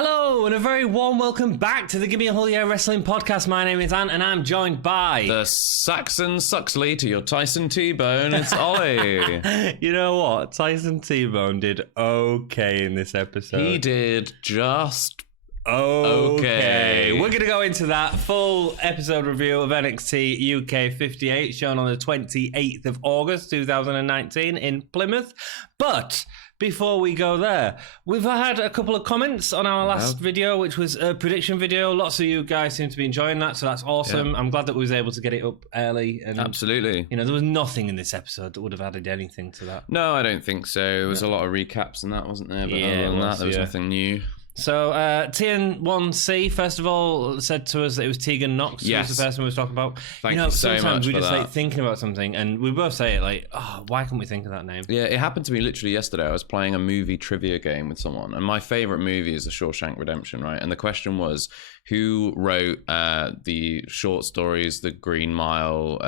Hello, and a very warm welcome back to the Give Me a Whole Year Wrestling Podcast. My name is Ant, and I'm joined by... the Saxon Suxley to your Tyson T-Bone, it's Ollie. You know what? Tyson T-Bone did okay in this episode. He did just... Okay. We're going to go into that full episode review of NXT UK 58, shown on the 28th of August 2019 in Plymouth. But... before we go there, we've had a couple of comments on our last video, which was a prediction video. Lots of you guys seem to be enjoying that, so that's awesome. Yeah. I'm glad that we was able to get it up early. And, absolutely. You know, there was nothing in this episode that would have added anything to that. No, I don't think so. There was a lot of recaps and that, wasn't there? But other than that, there was nothing new. So, TN1C, first of all, said to us that it was Tegan Knox who was the person we was talking about. Thank you so much sometimes we for just that. like thinking about something, and we both say it like, oh, why can't we think of that name? Yeah, it happened to me literally yesterday. I was playing a movie trivia game with someone, and my favourite movie is The Shawshank Redemption, right? And the question was, who wrote the short stories, The Green Mile,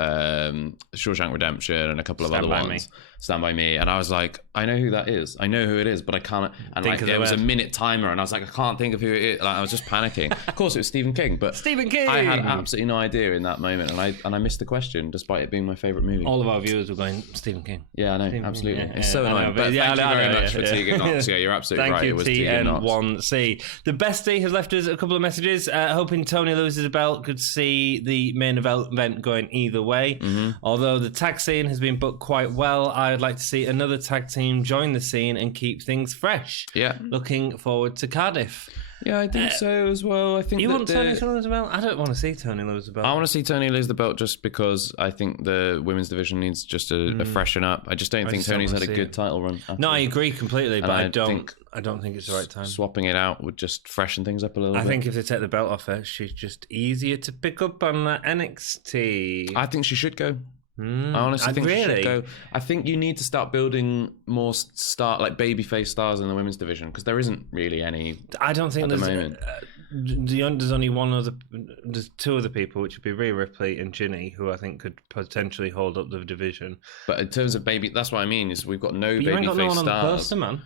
Shawshank Redemption, and a couple of other ones? Stand By Me. And I was like, I know who that is. I know who it is, but I can't. And like, there was a minute timer, and I was like, I can't think of who it is. Like, I was just panicking. Of course, it was Stephen King, but Stephen King. I had absolutely no idea in that moment, and I missed the question, despite it being my favourite movie. All of our viewers were going, Stephen King. Yeah, I know, Stephen absolutely. King. It's so annoying. But thank you very much for Tegan Knox. Yeah, you're absolutely right. It was Tegan Knox. TN1C. The Bestie has left us a couple of messages, hoping Tony loses the belt, could see the main event going either way. Although the tag scene has been booked quite well, I would like to see another tag team join the scene and keep things fresh. Yeah. Looking forward to Cardiff. Yeah, I think so as well. I think you want Tony to lose the belt? I don't want to see Tony lose the belt. I want to see Tony lose the belt just because I think the women's division needs just a freshen up. I just don't think Tony's had a good title run. No, I agree completely, but I don't think it's the right time. Swapping it out would just freshen things up a little bit. I think if they take the belt off her, she's just easier to pick up on NXT. I think she should go. I honestly think she should go. I think you need to start building more babyface stars in the women's division, because there isn't really any. I don't think at there's the moment. There's only one other. There's two other people, which would be Rhea Ripley and Ginny, who I think could potentially hold up the division. But in terms of that's what I mean. Is we've got no babyface stars. You ain't got no one on the poster, man.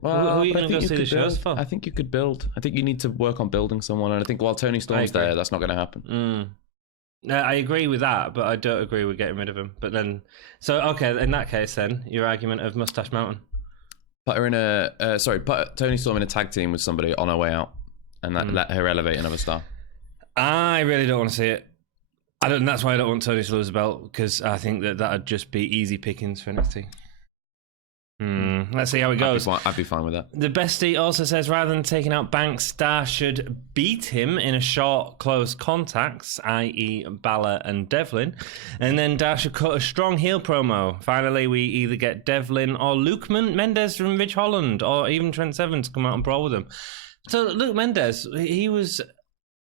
Well, who are you going to go see the shows for? I think you could build. I think you need to work on building someone, and I think while Tony Storm's there, that's not going to happen. I agree with that, but I don't agree with getting rid of him. But then, so okay, in that case, then your argument of Mustache Mountain. Put her put Tony Storm in a tag team with somebody on her way out, and let her elevate another star. I really don't want to see it. That's why I don't want Tony to lose the belt, because I think that'd just be easy pickings for NXT. Let's see how it goes. I'd be fine with that. The Bestie also says, rather than taking out Banks, Star should beat him in a short, close contacts, i.e. Balor and Devlin, and then Dar should cut a strong heel promo. Finally, we either get Devlin or Luke Mendez from Ridge Holland, or even Trent Seven to come out and brawl with him. So Luke Mendez, he was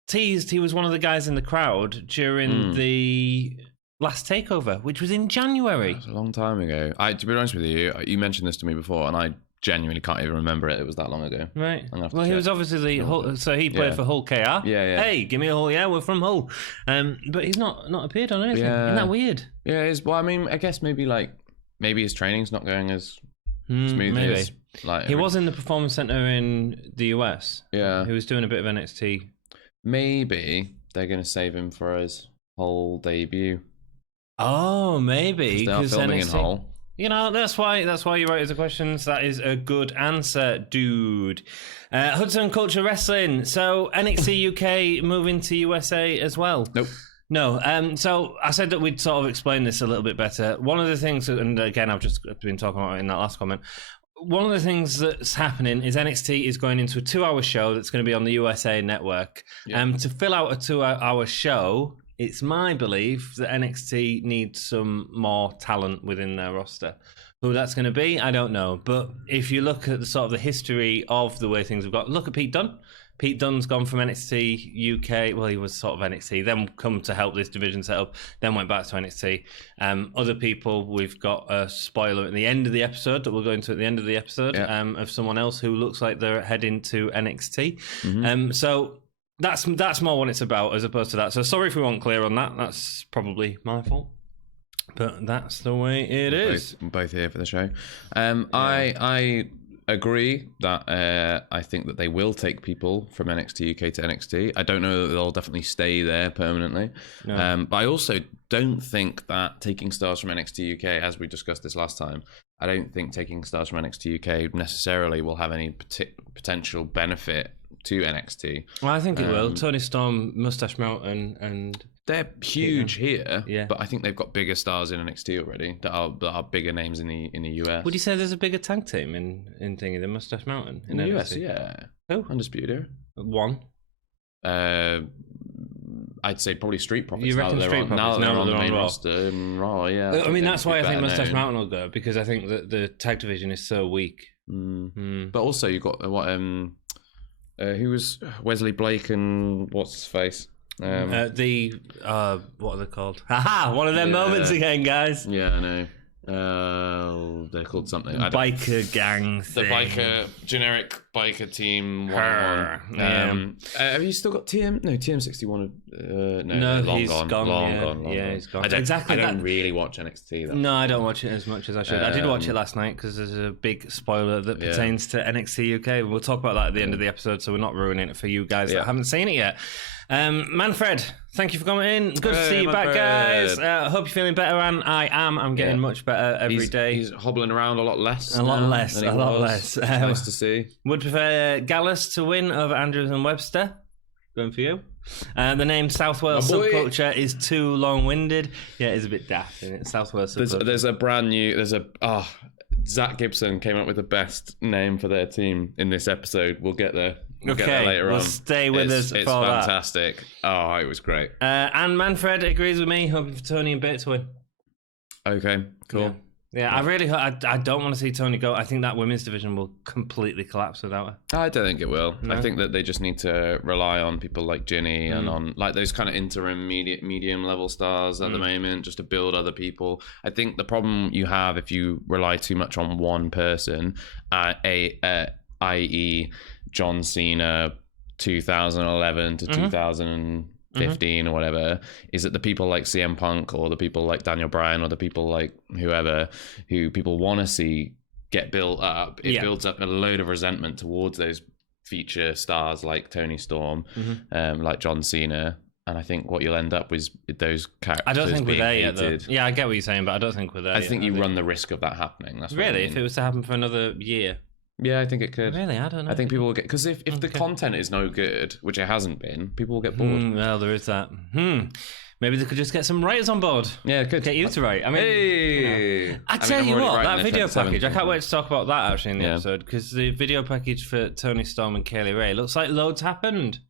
teased he was one of the guys in the crowd during the last takeover, which was in January. That was a long time ago. To be honest with you, you mentioned this to me before, and I genuinely can't even remember it. It was that long ago. Right. Well, he was obviously so he played for Hull KR. Yeah. Hey, give me a Hull. Yeah, we're from Hull. But he's not appeared on anything. Isn't that weird? Yeah, it is. Well, I mean, I guess maybe his training's not going as smooth as he was in the Performance Center in the US. Yeah. He was doing a bit of NXT. Maybe they're going to save him for his Hull debut. Oh, maybe because filming in Hull. You know, that's why you wrote the questions. That is a good answer, dude. Hudson Culture Wrestling. So NXT UK moving to USA as well. Nope. No. So I said that we'd sort of explain this a little bit better. One of the things, and again, I've just been talking about it in that last comment. One of the things that's happening is NXT is going into a 2-hour show that's going to be on the USA Network. To fill out a 2-hour show, it's my belief that NXT needs some more talent within their roster. Who that's going to be, I don't know. But if you look at the history of the way things have got, look at Pete Dunne. Pete Dunne's gone from NXT UK. Well, he was sort of NXT, then come to help this division set up, then went back to NXT. Other people, we've got a spoiler at the end of the episode that we'll go into at the end of the episode of someone else who looks like they're heading to NXT. So that's more what it's about as opposed to that. So sorry if we weren't clear on that. That's probably my fault. But that's the way it is. We're both here for the show. I agree that I think that they will take people from NXT UK to NXT. I don't know that they'll definitely stay there permanently. No. But I also don't think that taking stars from NXT UK, as we discussed this last time, I don't think taking stars from NXT UK necessarily will have any potential benefit to NXT. Well, I think it will. Tony Storm, Mustache Mountain, and they're huge here. But I think they've got bigger stars in NXT already that are bigger names in the US. Would you say there's a bigger tag team in thingy than Mustache Mountain in the NXT? US? Yeah. Who? Undisputed Era. One. I'd say probably Street Profits. You reckon Street Profits? Now they're on the main Raw. roster. Raw, yeah. I mean, that's why I think Mustache Mountain will go, because I think that the tag division is so weak. But also you got who was Wesley Blake and what's his face? What are they called? Haha! One of them moments again, guys. Yeah, I know. They're called something. Biker gang thing. The biker, generic biker team 101. Have you still got TM? No, TM61. No, he's gone. Long gone. He's gone. I don't really watch NXT though. No, I don't watch it as much as I should. I did watch it last night because there's a big spoiler that pertains to NXT UK. We'll talk about that at the end of the episode, so we're not ruining it for you guys that haven't seen it yet. Manfred, thank you for coming in. Good to see you back, guys. I hope you're feeling better, and I am. I'm getting much better every day. He's hobbling around a lot less. A lot less. Nice to see. Would prefer Gallus to win over Andrews and Webster. Going for you. The name South Wales Subculture is too long-winded. Yeah, it's a bit daft, isn't it? South Wales Subculture. There's a brand new... Zach Gibson came up with the best name for their team in this episode. We'll get there. We'll get there later on. Stay with us for It's fantastic. Oh, it was great. And Manfred agrees with me, hoping for Tony and Bate to win. Okay, cool. Yeah, I don't want to see Tony go. I think that women's division will completely collapse without her. I don't think it will. No? I think that they just need to rely on people like Ginny and on like those kind of interim medium level stars at the moment, just to build other people. I think the problem you have if you rely too much on one person, i.e. John Cena 2011 to 2015 or whatever, is that the people like CM Punk or the people like Daniel Bryan or the people like whoever who people want to see get built up, it builds up a load of resentment towards those feature stars like Tony Storm, like John Cena. And I think what you'll end up with those characters. I don't think we're there yet, though. Yeah, I get what you're saying, but I don't think we're there yet. I think you run the risk of that happening. That's really, if it was to happen for another year. Yeah, I think it could. Really? I don't know. I think people will get... Because if the content is no good, which it hasn't been, people will get bored. Well, there is that. Maybe they could just get some writers on board. Yeah, it could. Get you to write. I mean, I tell you what, that video package, I can't wait to talk about that actually in the episode, because the video package for Tony Storm and Kaylee Ray looks like loads happened.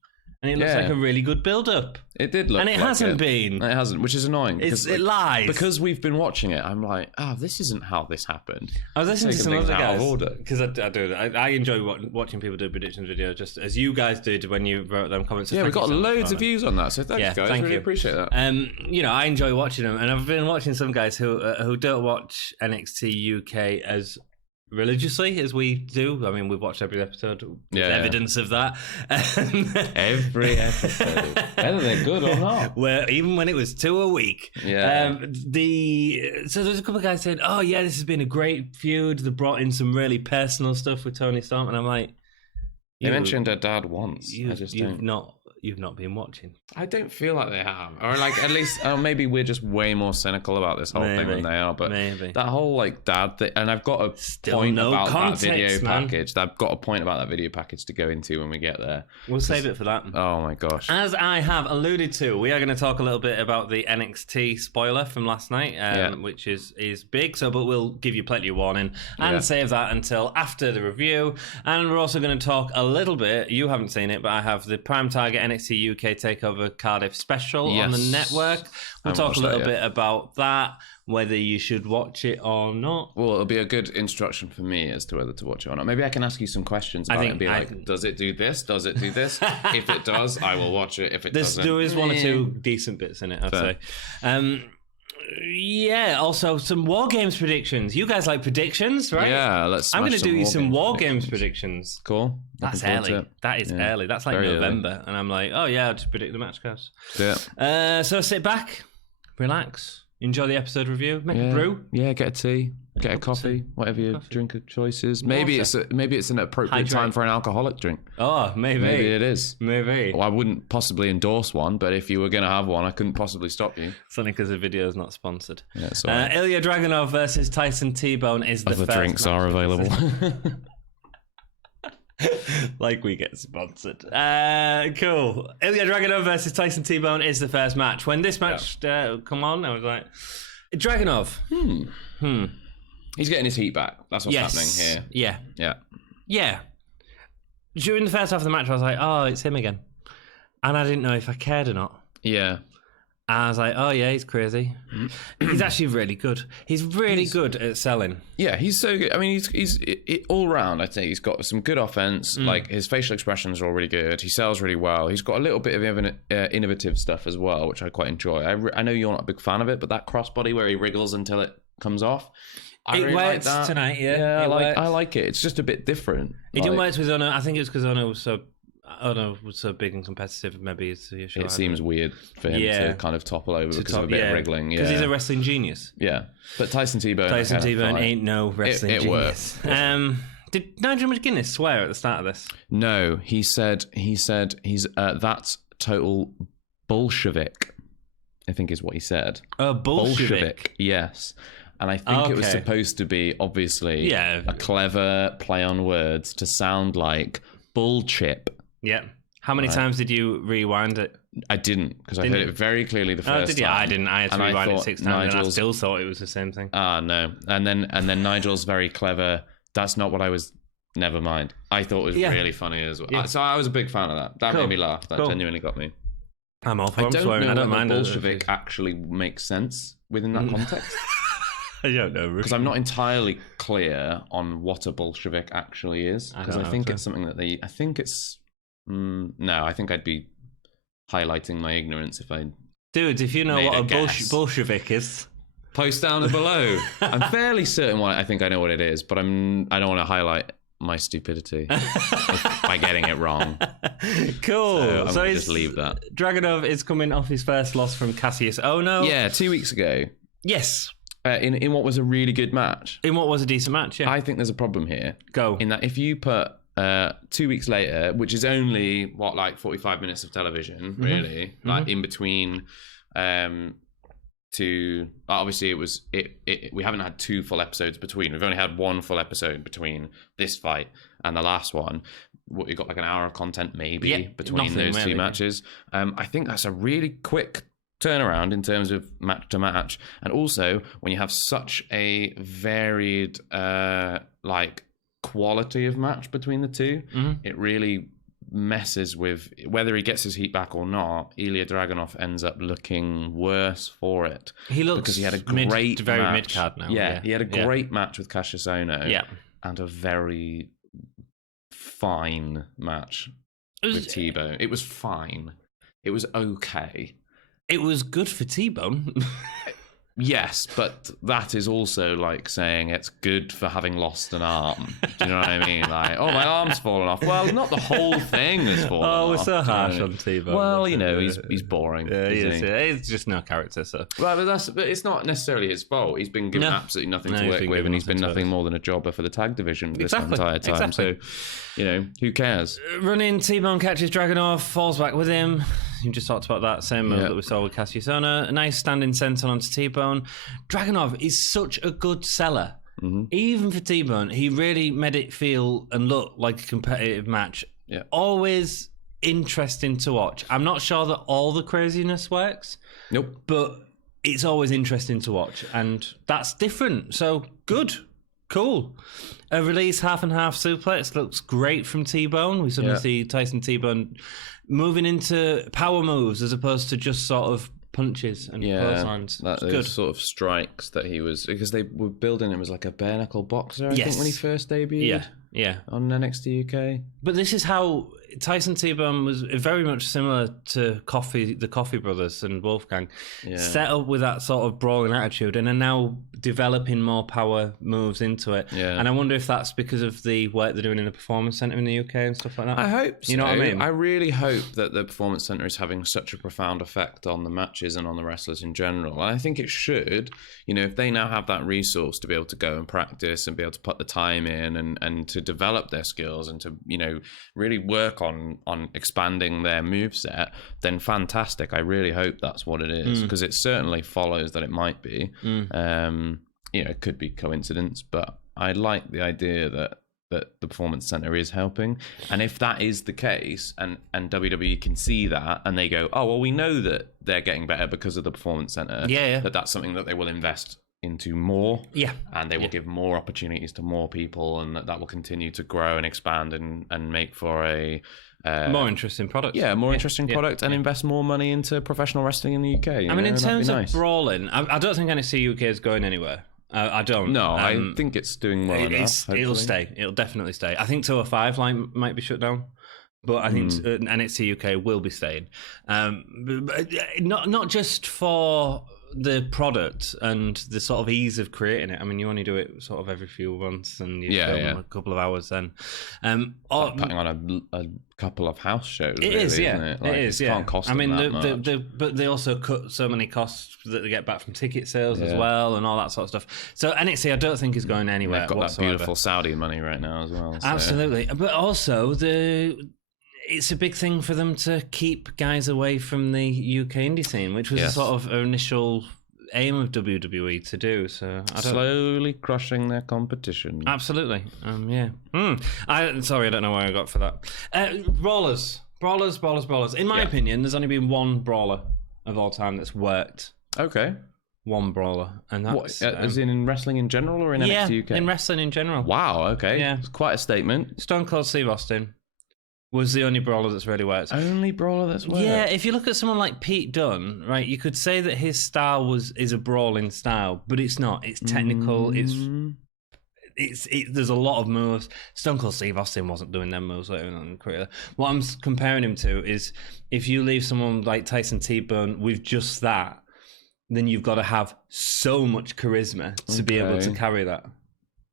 And it looks like a really good build-up. It did look, and it hasn't been. It hasn't, which is annoying. It lies. Because we've been watching it, I'm like, this isn't how this happened. I was listening to some other guys because I do. I enjoy watching people do predictions videos, just as you guys did when you wrote them comments. Yeah, we got loads of views on that, so thanks, guys. I really appreciate that. I enjoy watching them, and I've been watching some guys who don't watch NXT UK as religiously as we do. I mean, we've watched every episode. There's evidence of that. Every episode, whether they're good or not. Well, even when it was 2 a week. Yeah. So there's a couple of guys saying, "Oh yeah, this has been a great feud." They brought in some really personal stuff with Tony Storm, and I'm like, they mentioned her dad once. You've not been watching. I don't feel like they have, or like at least maybe we're just way more cynical about this whole thing than they are. But that whole like dad thing, and I've got a point about that video package. I've got a point about that video package to go into when we get there. We'll save it for that. Oh my gosh! As I have alluded to, we are going to talk a little bit about the NXT spoiler from last night, which is big. So, but we'll give you plenty of warning and save that until after the review. And we're also going to talk a little bit. You haven't seen it, but I have the Prime Target NXT UK Takeover Cardiff special on the network. We'll talk a little bit about that, whether you should watch it or not. Well, it'll be a good instruction for me as to whether to watch it or not. Maybe I can ask you some questions about it and be like, does it do this? Does it do this? If it does, I will watch it. If it doesn't... There is one or two decent bits in it, I'd say. Also some War Games predictions. You guys like predictions, right? Yeah, let's I'm going to do you some War Games predictions. Cool. That's early. That is early. That's like very November. Early. And I'm like, oh yeah, I'll just predict the match cards. Yeah. So sit back, relax, Enjoy the episode review. Make a brew. Yeah, get a tea, get a coffee, whatever your drink of choice is. Maybe it's an appropriate time for an alcoholic drink. Oh, maybe. Maybe it is. Maybe. Well, I wouldn't possibly endorse one, but if you were going to have one, I couldn't possibly stop you. It's only because the video is not sponsored. Yeah, Ilya Dragunov versus Tyson T-Bone is the Other first drinks match. are available. Like we get sponsored. Cool. Ilya Dragunov versus Tyson T-Bone is the first match. When this match come on, I was like, Dragunov. He's getting his heat back. That's what's happening here. Yeah. During the first half of the match, I was like, oh, it's him again. And I didn't know if I cared or not. Yeah. I was like, oh yeah, he's crazy. He's actually really good. He's really good at selling. Yeah, he's so good. I mean, he's all round. I think he's got some good offense. Like his facial expressions are all really good. He sells really well. He's got a little bit of innovative stuff as well, which I quite enjoy. I know you're not a big fan of it, but that crossbody where he wriggles until it comes off, I really like that. Tonight. Yeah, I like it. It's just a bit different. It didn't work with Ono. I think it's because Ono was so big and competitive. Maybe it's the issue. It seems weird for him to kind of topple over because of a bit of wriggling. Because he's a wrestling genius. Yeah, but Tyson T-Bone ain't no wrestling genius. Did Nigel McGuinness swear at the start of this? No, he said he's that's total Bolshevik, I think is what he said. Bolshevik. Yes. And I think it was supposed to be, obviously, a clever play on words to sound like bull chip. Yeah. How many times did you rewind it? I didn't, because I heard it very clearly the first did you? time. I didn't. I had to rewind it 6 times, and I still thought it was the same thing. No. And then Nigel's very clever. That's not what I was... Never mind. I thought it was really funny as well. So I was a big fan of that. That made me laugh. That genuinely got me. I'm all for swearing. I don't mind. Bolshevik actually makes sense within that context. I don't know. Because I'm not entirely clear on what a Bolshevik actually is. Because I think it's something that I think it's... no, I think I'd be highlighting my ignorance if I... Dude, if you know what a Bolshevik is... Post down below. I'm fairly certain I think I know what it is, but I don't want to highlight my stupidity by getting it wrong. Cool. So I'm going to just leave that. Dragunov is coming off his first loss from Cassius Ohno. Yeah, 2 weeks ago. Yes. In what was a really good match. In what was a decent match, yeah. I think there's a problem here. Go. In that if you put 2 weeks later, which is only, 45 minutes of television, really, like in between... obviously we haven't had 2 full episodes between. We've only had 1 full episode between this fight and the last one. We've got like an hour of content maybe between those 2 matches. I think that's a really quick turnaround in terms of match to match, and also when you have such a varied quality of match between the 2, it really messes with whether he gets his heat back or not. Ilya Dragunov ends up looking worse for it. He looks because he had a great very mid card now. Yeah, he had a great match with Cassius Ohno. Yeah, and a very fine match with T-Bone. It was fine. It was okay. It was good for T-Bone. Yes, but that is also like saying it's good for having lost an arm. Do you know what I mean? Like, oh, my arm's fallen off. Well, not the whole thing has fallen off. Oh, we're so harsh on T-Bone. Well, he's boring. Yeah, he is. Yeah. He's just no character, so. Well, but it's not necessarily his fault. He's been given absolutely nothing to work with, and he's been nothing more than a jobber for the tag division this entire time. Exactly. So, who cares? Running, T-Bone catches Dragunov, falls back with him. You just talked about that same move that we saw with Cassius Ohno. A nice standing senton onto T-Bone. Dragunov is such a good seller. Even for T-Bone, he really made it feel and look like a competitive match. Yeah. Always interesting to watch. I'm not sure that all the craziness works. Nope. But it's always interesting to watch. And that's different. So, good. Cool. A release half and half suplex looks great from T-Bone. We suddenly see Tyson T-Bone moving into power moves as opposed to just sort of punches and clotheslines. Those sort of strikes that he was, because they were building him as like a bare knuckle boxer, I think, when he first debuted. Yeah. On NXT UK. But this is how Tyson T-Bone was very much similar to the Coffee Brothers and Wolfgang. Set up with that sort of brawling attitude and are now developing more power moves into it. Yeah. And I wonder if that's because of the work they're doing in the Performance Centre in the UK and stuff like that. I hope so. You know what I mean? I really hope that the Performance Centre is having such a profound effect on the matches and on the wrestlers in general. And I think it should. You know, if they now have that resource to be able to go and practice and be able to put the time in and to develop their skills and to, you know, really work on expanding their moveset, then fantastic. I really hope that's what it is, because it certainly follows that it might be. You know, it could be coincidence, but I like the idea that the Performance Center is helping. And if that is the case, and WWE can see that, and they go, oh, well, we know that they're getting better because of the Performance Center, that's something that they will invest into more, and they will give more opportunities to more people, and that will continue to grow and expand and make for a more interesting product. More interesting product, and invest more money into professional wrestling in the UK. I mean, in terms of brawling, I don't think NXT UK is going anywhere. I don't. No, I think it's doing well enough. It'll stay. It'll definitely stay. I think 205 line might be shut down, but I think NXT UK will be staying. But not just for the product and the sort of ease of creating it. I mean, you only do it sort of every few months, and you film a couple of hours then. Like putting on a couple of house shows. It is, yeah. Isn't it? Like, it is, yeah. Can't cost them that much. But they also cut so many costs that they get back from ticket sales as well, and all that sort of stuff. So NXT, I don't think is going anywhere. They've got whatsoever. that beautiful Saudi money right now as well. So. Absolutely, but also it's a big thing for them to keep guys away from the UK indie scene, which was a sort of initial aim of WWE to do. So slowly crushing their competition. Absolutely, yeah. Sorry, I don't know where I got for that. Brawlers. In my opinion, there's only been one brawler of all time that's worked. Okay. One brawler, and that's as in wrestling in general, or in NXT UK? In wrestling in general. Wow. Okay. Yeah, it's quite a statement. Stone Cold Steve Austin was the only brawler that's really worked. Only brawler that's worked? Yeah, if you look at someone like Pete Dunne, right, you could say that his style is a brawling style, but it's not. It's technical. There's a lot of moves. Stone Cold Steve Austin wasn't doing them moves later on in his career. What I'm comparing him to is if you leave someone like Tyson T-Bone with just that, then you've got to have so much charisma to be able to carry that.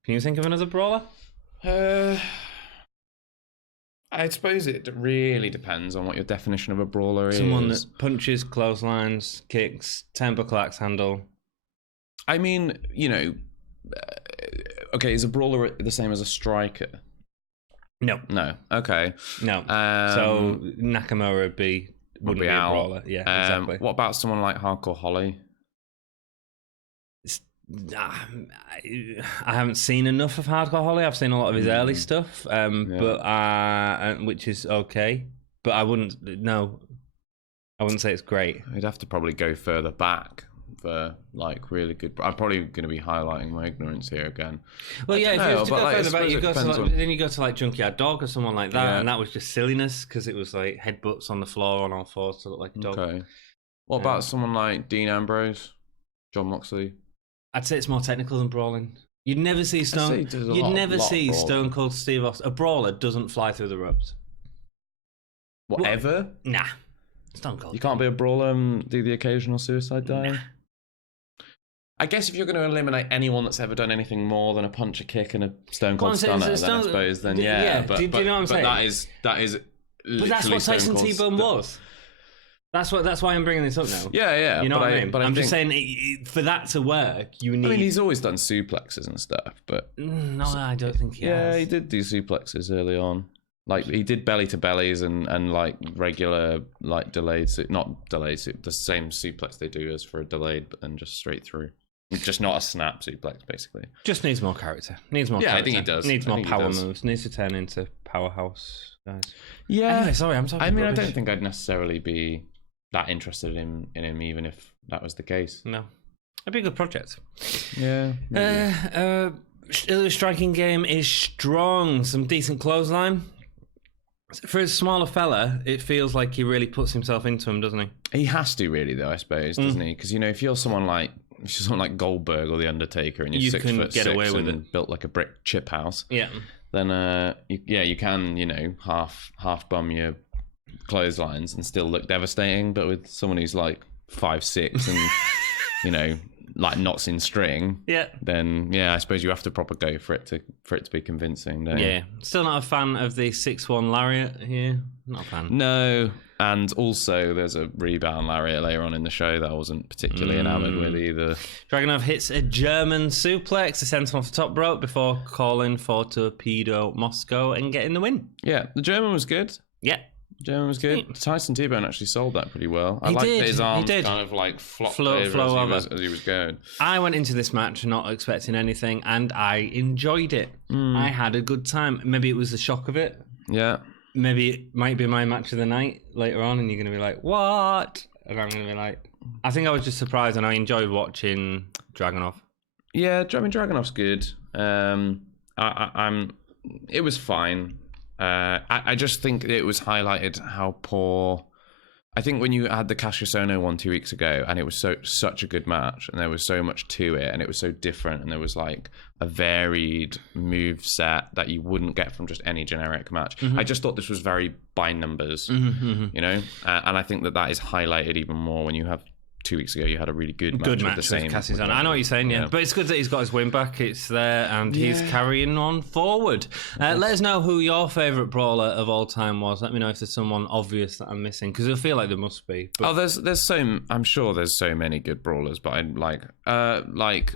Can you think of another brawler? I suppose it really depends on what your definition of a brawler is. Someone that punches, clotheslines, kicks, turnbuckle axe handle. I mean, you know, okay, is a brawler the same as a striker? No. Okay. No. So Nakamura wouldn't be a brawler. Yeah, exactly. What about someone like Hardcore Holly? I haven't seen enough of Hardcore Holly. I've seen a lot of his early stuff, but which is okay. But I wouldn't say it's great. I'd have to probably go further back for like really good. I'm probably going to be highlighting my ignorance here again. Well, if you go further back, you go to like Junkyard Dog or someone like that, and that was just silliness because it was like headbutts on the floor on all fours to look like a dog. Okay. What about someone like Dean Ambrose, John Moxley? I'd say it's more technical than brawling. You'd never see Stone Cold Steve Austin. A brawler doesn't fly through the ropes. Whatever? Nah. Stone Cold. You can't be a brawler and do the occasional suicide dive? Nah. I guess if you're going to eliminate anyone that's ever done anything more than a punch, a kick, and a Stone Cold Stunner, then I suppose, then But, do you know what I'm saying? That is. But that's what Tyson T-Bone was. That's why I'm bringing this up now. Yeah. You know what I mean? But I'm just saying, for that to work, you need... I mean, he's always done suplexes and stuff, but... No, I don't think he has. Yeah, he did do suplexes early on. Like, he did belly-to-bellies and like, regular, like, delayed... Not delayed, the same suplex they do as for a delayed, but then just straight through. Just not a snap suplex, basically. Just needs more character. Character. I think he does. Needs more power moves. Needs to turn into powerhouse guys. Yeah. Anyway, sorry, I'm talking rubbish. I don't think I'd necessarily be that interested in him, even if that was the case. No. It'd be a good project. Yeah. The striking game is strong. Some decent clothesline. For a smaller fella, it feels like he really puts himself into him, doesn't he? He has to, really, though, I suppose, doesn't he? Because, you know, if you're someone like Goldberg or The Undertaker and you're 6'6" get away with and built like a brick chip house, then you can, half bum your clotheslines and still look devastating. But with someone who's like 5'6" and like knots in string, then I suppose you have to proper go for it to be convincing, don't you? Still not a fan of the 6-1 lariat here. Not a fan. No, and also there's a rebound lariat later on in the show that I wasn't particularly enamoured with either. Dragunov hits a German suplex to send him off the top rope before calling for Torpedo Moscow and getting the win. Yeah, the German was good. Yeah. German was good. Tyson T-Bone actually sold that pretty well. I liked that his arms kind of like flopped over as he was going. I went into this match not expecting anything, and I enjoyed it. I had a good time. Maybe it was the shock of it. Yeah. Maybe it might be my match of the night later on, and you're going to be like, what? And I'm going to be like, I think I was just surprised, and I enjoyed watching Dragunov. Yeah, I mean, Dragunov's good. It was fine. I just think it was highlighted how poor. I think when you had the Cassius Ohno one 2 weeks ago, and it was such a good match, and there was so much to it, and it was so different, and there was like a varied move set that you wouldn't get from just any generic match. I just thought this was very by numbers, and I think that is highlighted even more when you have 2 weeks ago you had a really good match with the same. Cassius Ohno. I know what you're saying, but it's good that he's got his win back. It's there, and he's carrying on forward. Let us know who your favourite brawler of all time was. Let me know if there's someone obvious that I'm missing, because I feel like there must be. But... I'm sure there's so many good brawlers, but I like.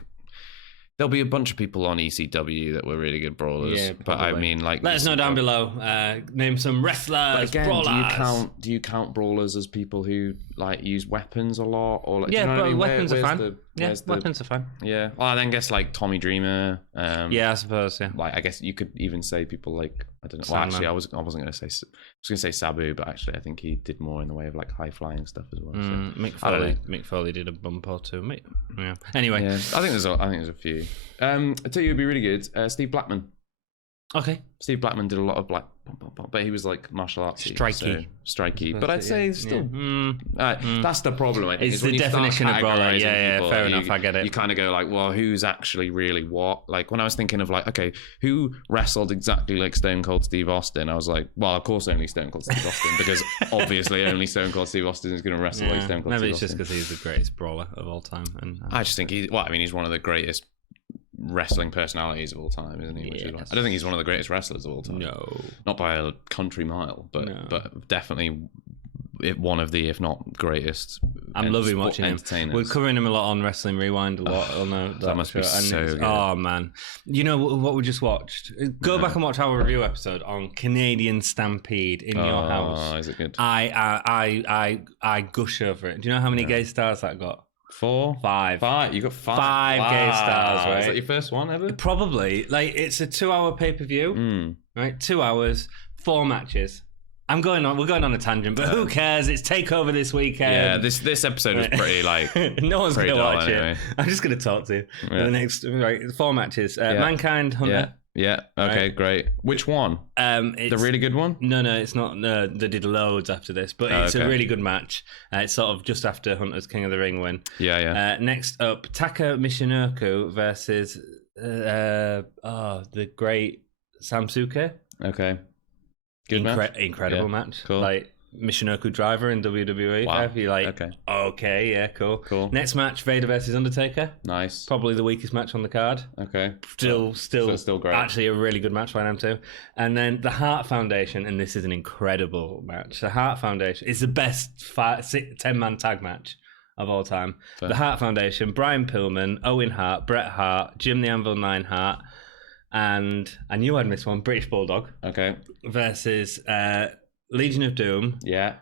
There'll be a bunch of people on ECW that were really good brawlers, but I mean, like, let us know down below. Name some wrestlers, brawlers. Do you count brawlers as people who like use weapons a lot, or like? Weapons are fine. Weapons are fine. Yeah, well, I then guess like Tommy Dreamer. I suppose. Yeah, like I guess you could even say people like I don't know. Well, actually, I wasn't going to say. I was going to say Sabu, but actually, I think he did more in the way of like high flying stuff as well. So. Mick Foley did a bump or two. Yeah. Anyway, I think there's a few. I tell you, it'd be really good. Steve Blackman. Okay. Steve Blackman did a lot of like, but he was like martial arts strikey. But I'd say still, that's the problem. I think it's the definition of brawler. Yeah, fair enough. I get it. You kind of go like, well, who's actually really what? Like when I was thinking of like, okay, who wrestled exactly like Stone Cold Steve Austin? I was like, well, of course, only Stone Cold Steve Austin, because obviously only Stone Cold Steve Austin is going to wrestle like Stone Cold Steve Austin. Maybe it's just because he's the greatest brawler of all time. And I just think he's one of the greatest wrestling personalities of all time, isn't he? I don't think he's one of the greatest wrestlers of all time. No, not by a country mile, but definitely one of the, if not greatest. I'm loving watching him. We're covering him a lot on Wrestling Rewind. A lot. That must be so good. Oh man, you know what we just watched? Go back and watch our review episode on Canadian Stampede in your house. Oh, is it good? I gush over it. Do you know how many gay stars that got? 4, 5. You got 5 gay stars, right? Is that your first one ever? Probably. Like, it's a 2-hour pay-per-view, right? 2 hours, 4 matches. We're going on a tangent, but who cares? It's Takeover this weekend. Yeah, this episode was pretty like no one's going to watch anyway. it. I'm just going to talk to you. The next 4 matches. Mankind, Hunter. Yeah. Okay, right. Great. Which one? The really good one? No, it's not. No, they did loads after this, but it's a really good match. It's sort of just after Hunter's King of the Ring win. Yeah. Next up, Taka Michinoku versus the great Samsuke. Okay. Good match. Incredible match. Cool. Like Michinoku driver in WWE. Wow. You're like, okay, yeah, cool. Next match, Vader versus Undertaker. Nice. Probably the weakest match on the card. Okay. Still great. Actually, a really good match by them too. And then the Hart Foundation, and this is an incredible match. The Hart Foundation is the best 10-man tag match of all time. Fair. The Hart Foundation: Brian Pillman, Owen Hart, Bret Hart, Jim the Anvil Neidhart, and I knew I'd miss one, British Bulldog. Okay. Versus Legion of Doom. Yeah.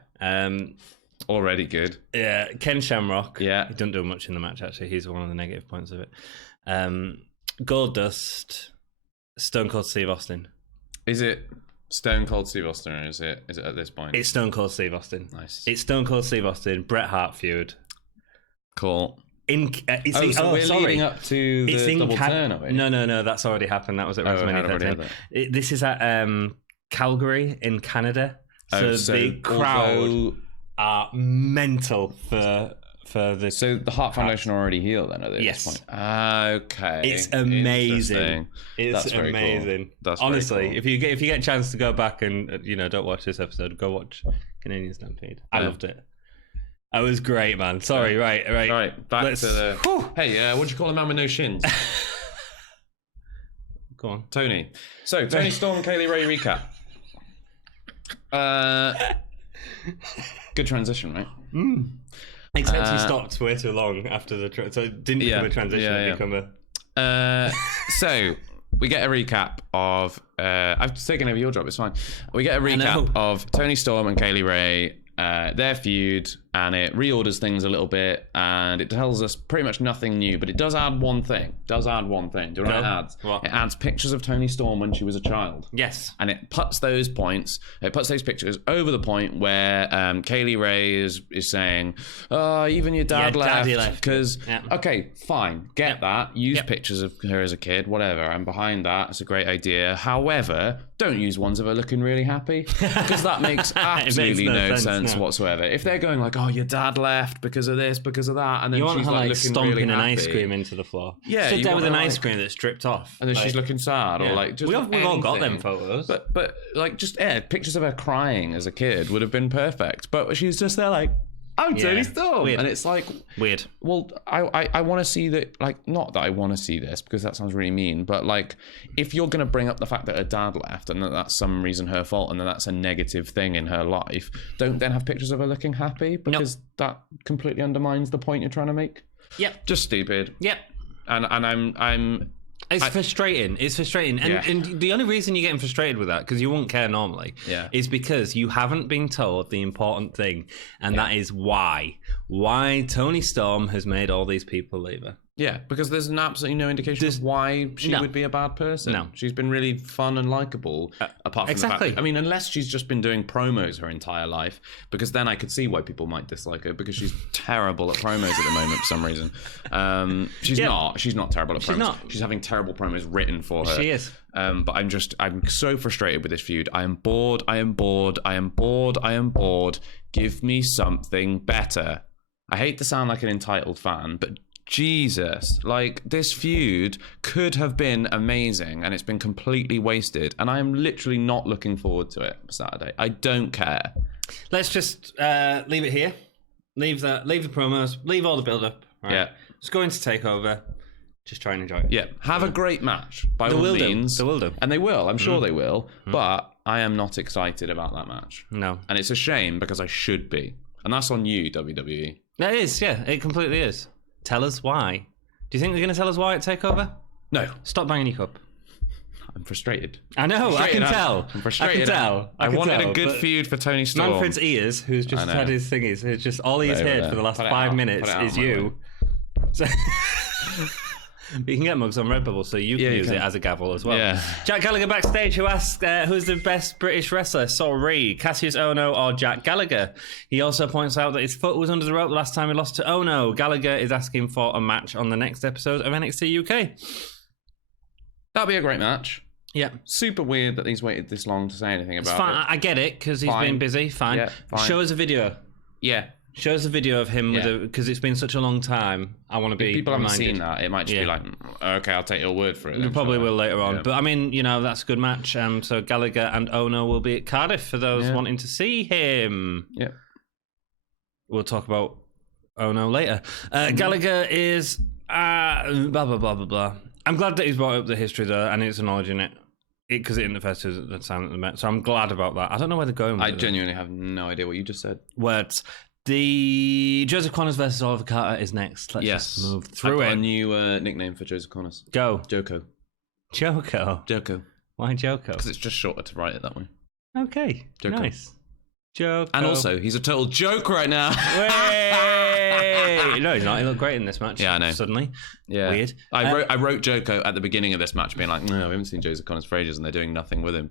Already good. Yeah. Ken Shamrock. Yeah. He doesn't do much in the match, actually. He's one of the negative points of it. Goldust, Stone Cold Steve Austin. Is it Stone Cold Steve Austin, or is it at this point? It's Stone Cold Steve Austin. Nice. It's Stone Cold Steve Austin, Bret Hart feud. Cool. We're leading up to the double turn of it? No, that's already happened. That was at WrestleMania 13. This is at Calgary in Canada. So the crowd are mental for the. So the Heart Foundation are already healed then at this point? Okay. It's amazing. It's very amazing. Cool. That's honestly, cool. if you get a chance to go back and don't watch this episode, go watch Canadian Stampede. I loved it. That was great, man. Sorry, right. All right, back to the. Whew. Hey, what do you call a man with no shins? Go on, Tony. So Tony Storm, Kaylee Ray recap. Good transition, right? Except he stopped way too long after the so it didn't become a transition. It become a. So we get a recap of. I've taken over your job. It's fine. We get a recap of Tony Storm and Kaylee Ray. Their feud, and it reorders things a little bit, and it tells us pretty much nothing new, but it does add one thing. Do you know what it adds? What? It adds pictures of Tony Storm when she was a child. Yes. And it puts those pictures over the point where Kaylee Ray is saying, "Oh, even your dad left." Because okay, fine, get that. Use pictures of her as a kid, whatever. I'm behind that. It's a great idea. However, don't use ones of her looking really happy, because that makes absolutely no sense whatsoever. If they're going like, "Oh, your dad left because of this, because of that," and then she's like looking stomping really an happy. ice cream into the floor. Yeah, sit down with an ice cream that's stripped off, and then she's looking sad, or like just we've all got them photos. But like just pictures of her crying as a kid would have been perfect. But she's just there like, I'm Tony Storm. Weird. And it's like weird. Well, I want to see that, like, not that I want to see this because that sounds really mean, but like, if you're going to bring up the fact that her dad left and that that's some reason her fault and that that's a negative thing in her life, don't then have pictures of her looking happy, because that completely undermines the point you're trying to make. Yep. Just stupid. Yep. And I'm It's frustrating. It's frustrating. And the only reason you're getting frustrated with that, because you wouldn't care normally, is because you haven't been told the important thing, and that is why Tony Storm has made all these people leave her. Yeah, because there's absolutely no indication of why she would be a bad person. No. She's been really fun and likable, apart from the fact, I mean, unless she's just been doing promos her entire life, because then I could see why people might dislike her, because she's terrible at promos at the moment for some reason. She's not terrible at promos. Not. She's having terrible promos written for her. She is. But I'm so frustrated with this feud. I am bored. Give me something better. I hate to sound like an entitled fan, but Jesus, like, this feud could have been amazing and it's been completely wasted, and I am literally not looking forward to it Saturday. I don't care. Let's just leave it here. Leave the promos, leave all the build up. Right? Yeah. Just go into TakeOver. Just try and enjoy it. Yeah. Have a great match by all means. They will do. And they will. I'm sure they will. But I am not excited about that match. No. And it's a shame because I should be. And that's on you, WWE. It is, yeah. It completely is. Tell us why. Do you think they're going to tell us why at TakeOver? No. Stop banging your cup. I'm frustrated. I know, I can tell. I'm frustrated. I wanted a good feud for Tony Storm. Manfred's ears, who's just had his thingies, it's just all he's heard for the last 5 minutes is you. So, but you can get mugs on Redbubble, so you can use it as a gavel as well. Yeah. Jack Gallagher backstage, who asks who's the best British wrestler? Sorry, Cassius Ohno or Jack Gallagher? He also points out that his foot was under the rope the last time he lost to Ohno. Gallagher is asking for a match on the next episode of NXT UK. That'll be a great match. Yeah. Super weird that he's waited this long to say anything about it. I get it, because he's been busy. Fine. Yeah, fine. Show us a video. Yeah. Show us a video of him because it's been such a long time. I want to be. If people reminded. haven't seen that, it might just be like, okay, I'll take your word for it. We probably will later on. But I mean, that's a good match. So Gallagher and Ohno will be at Cardiff for those wanting to see him. Yeah. We'll talk about Ohno later. Gallagher is blah, blah, blah, blah, blah. I'm glad that he's brought up the history though, and it's acknowledging it. Because it interferes with the time that they met. So I'm glad about that. I don't know where they're going with it. I genuinely have no idea what you just said. Words. The Joseph Connors versus Oliver Carter is next. Let's just move through it. I've got a new nickname for Joseph Connors. Go. Joko. Joko. Why Joko? Because it's just shorter to write it that way. Okay. Joko. Nice. Joko. And also, he's a total joke right now. No, he's not. He looked great in this match. Yeah, I know. Suddenly. Yeah. Weird. I wrote Joko at the beginning of this match being like, no, we haven't seen Joseph Connors for ages and they're doing nothing with him.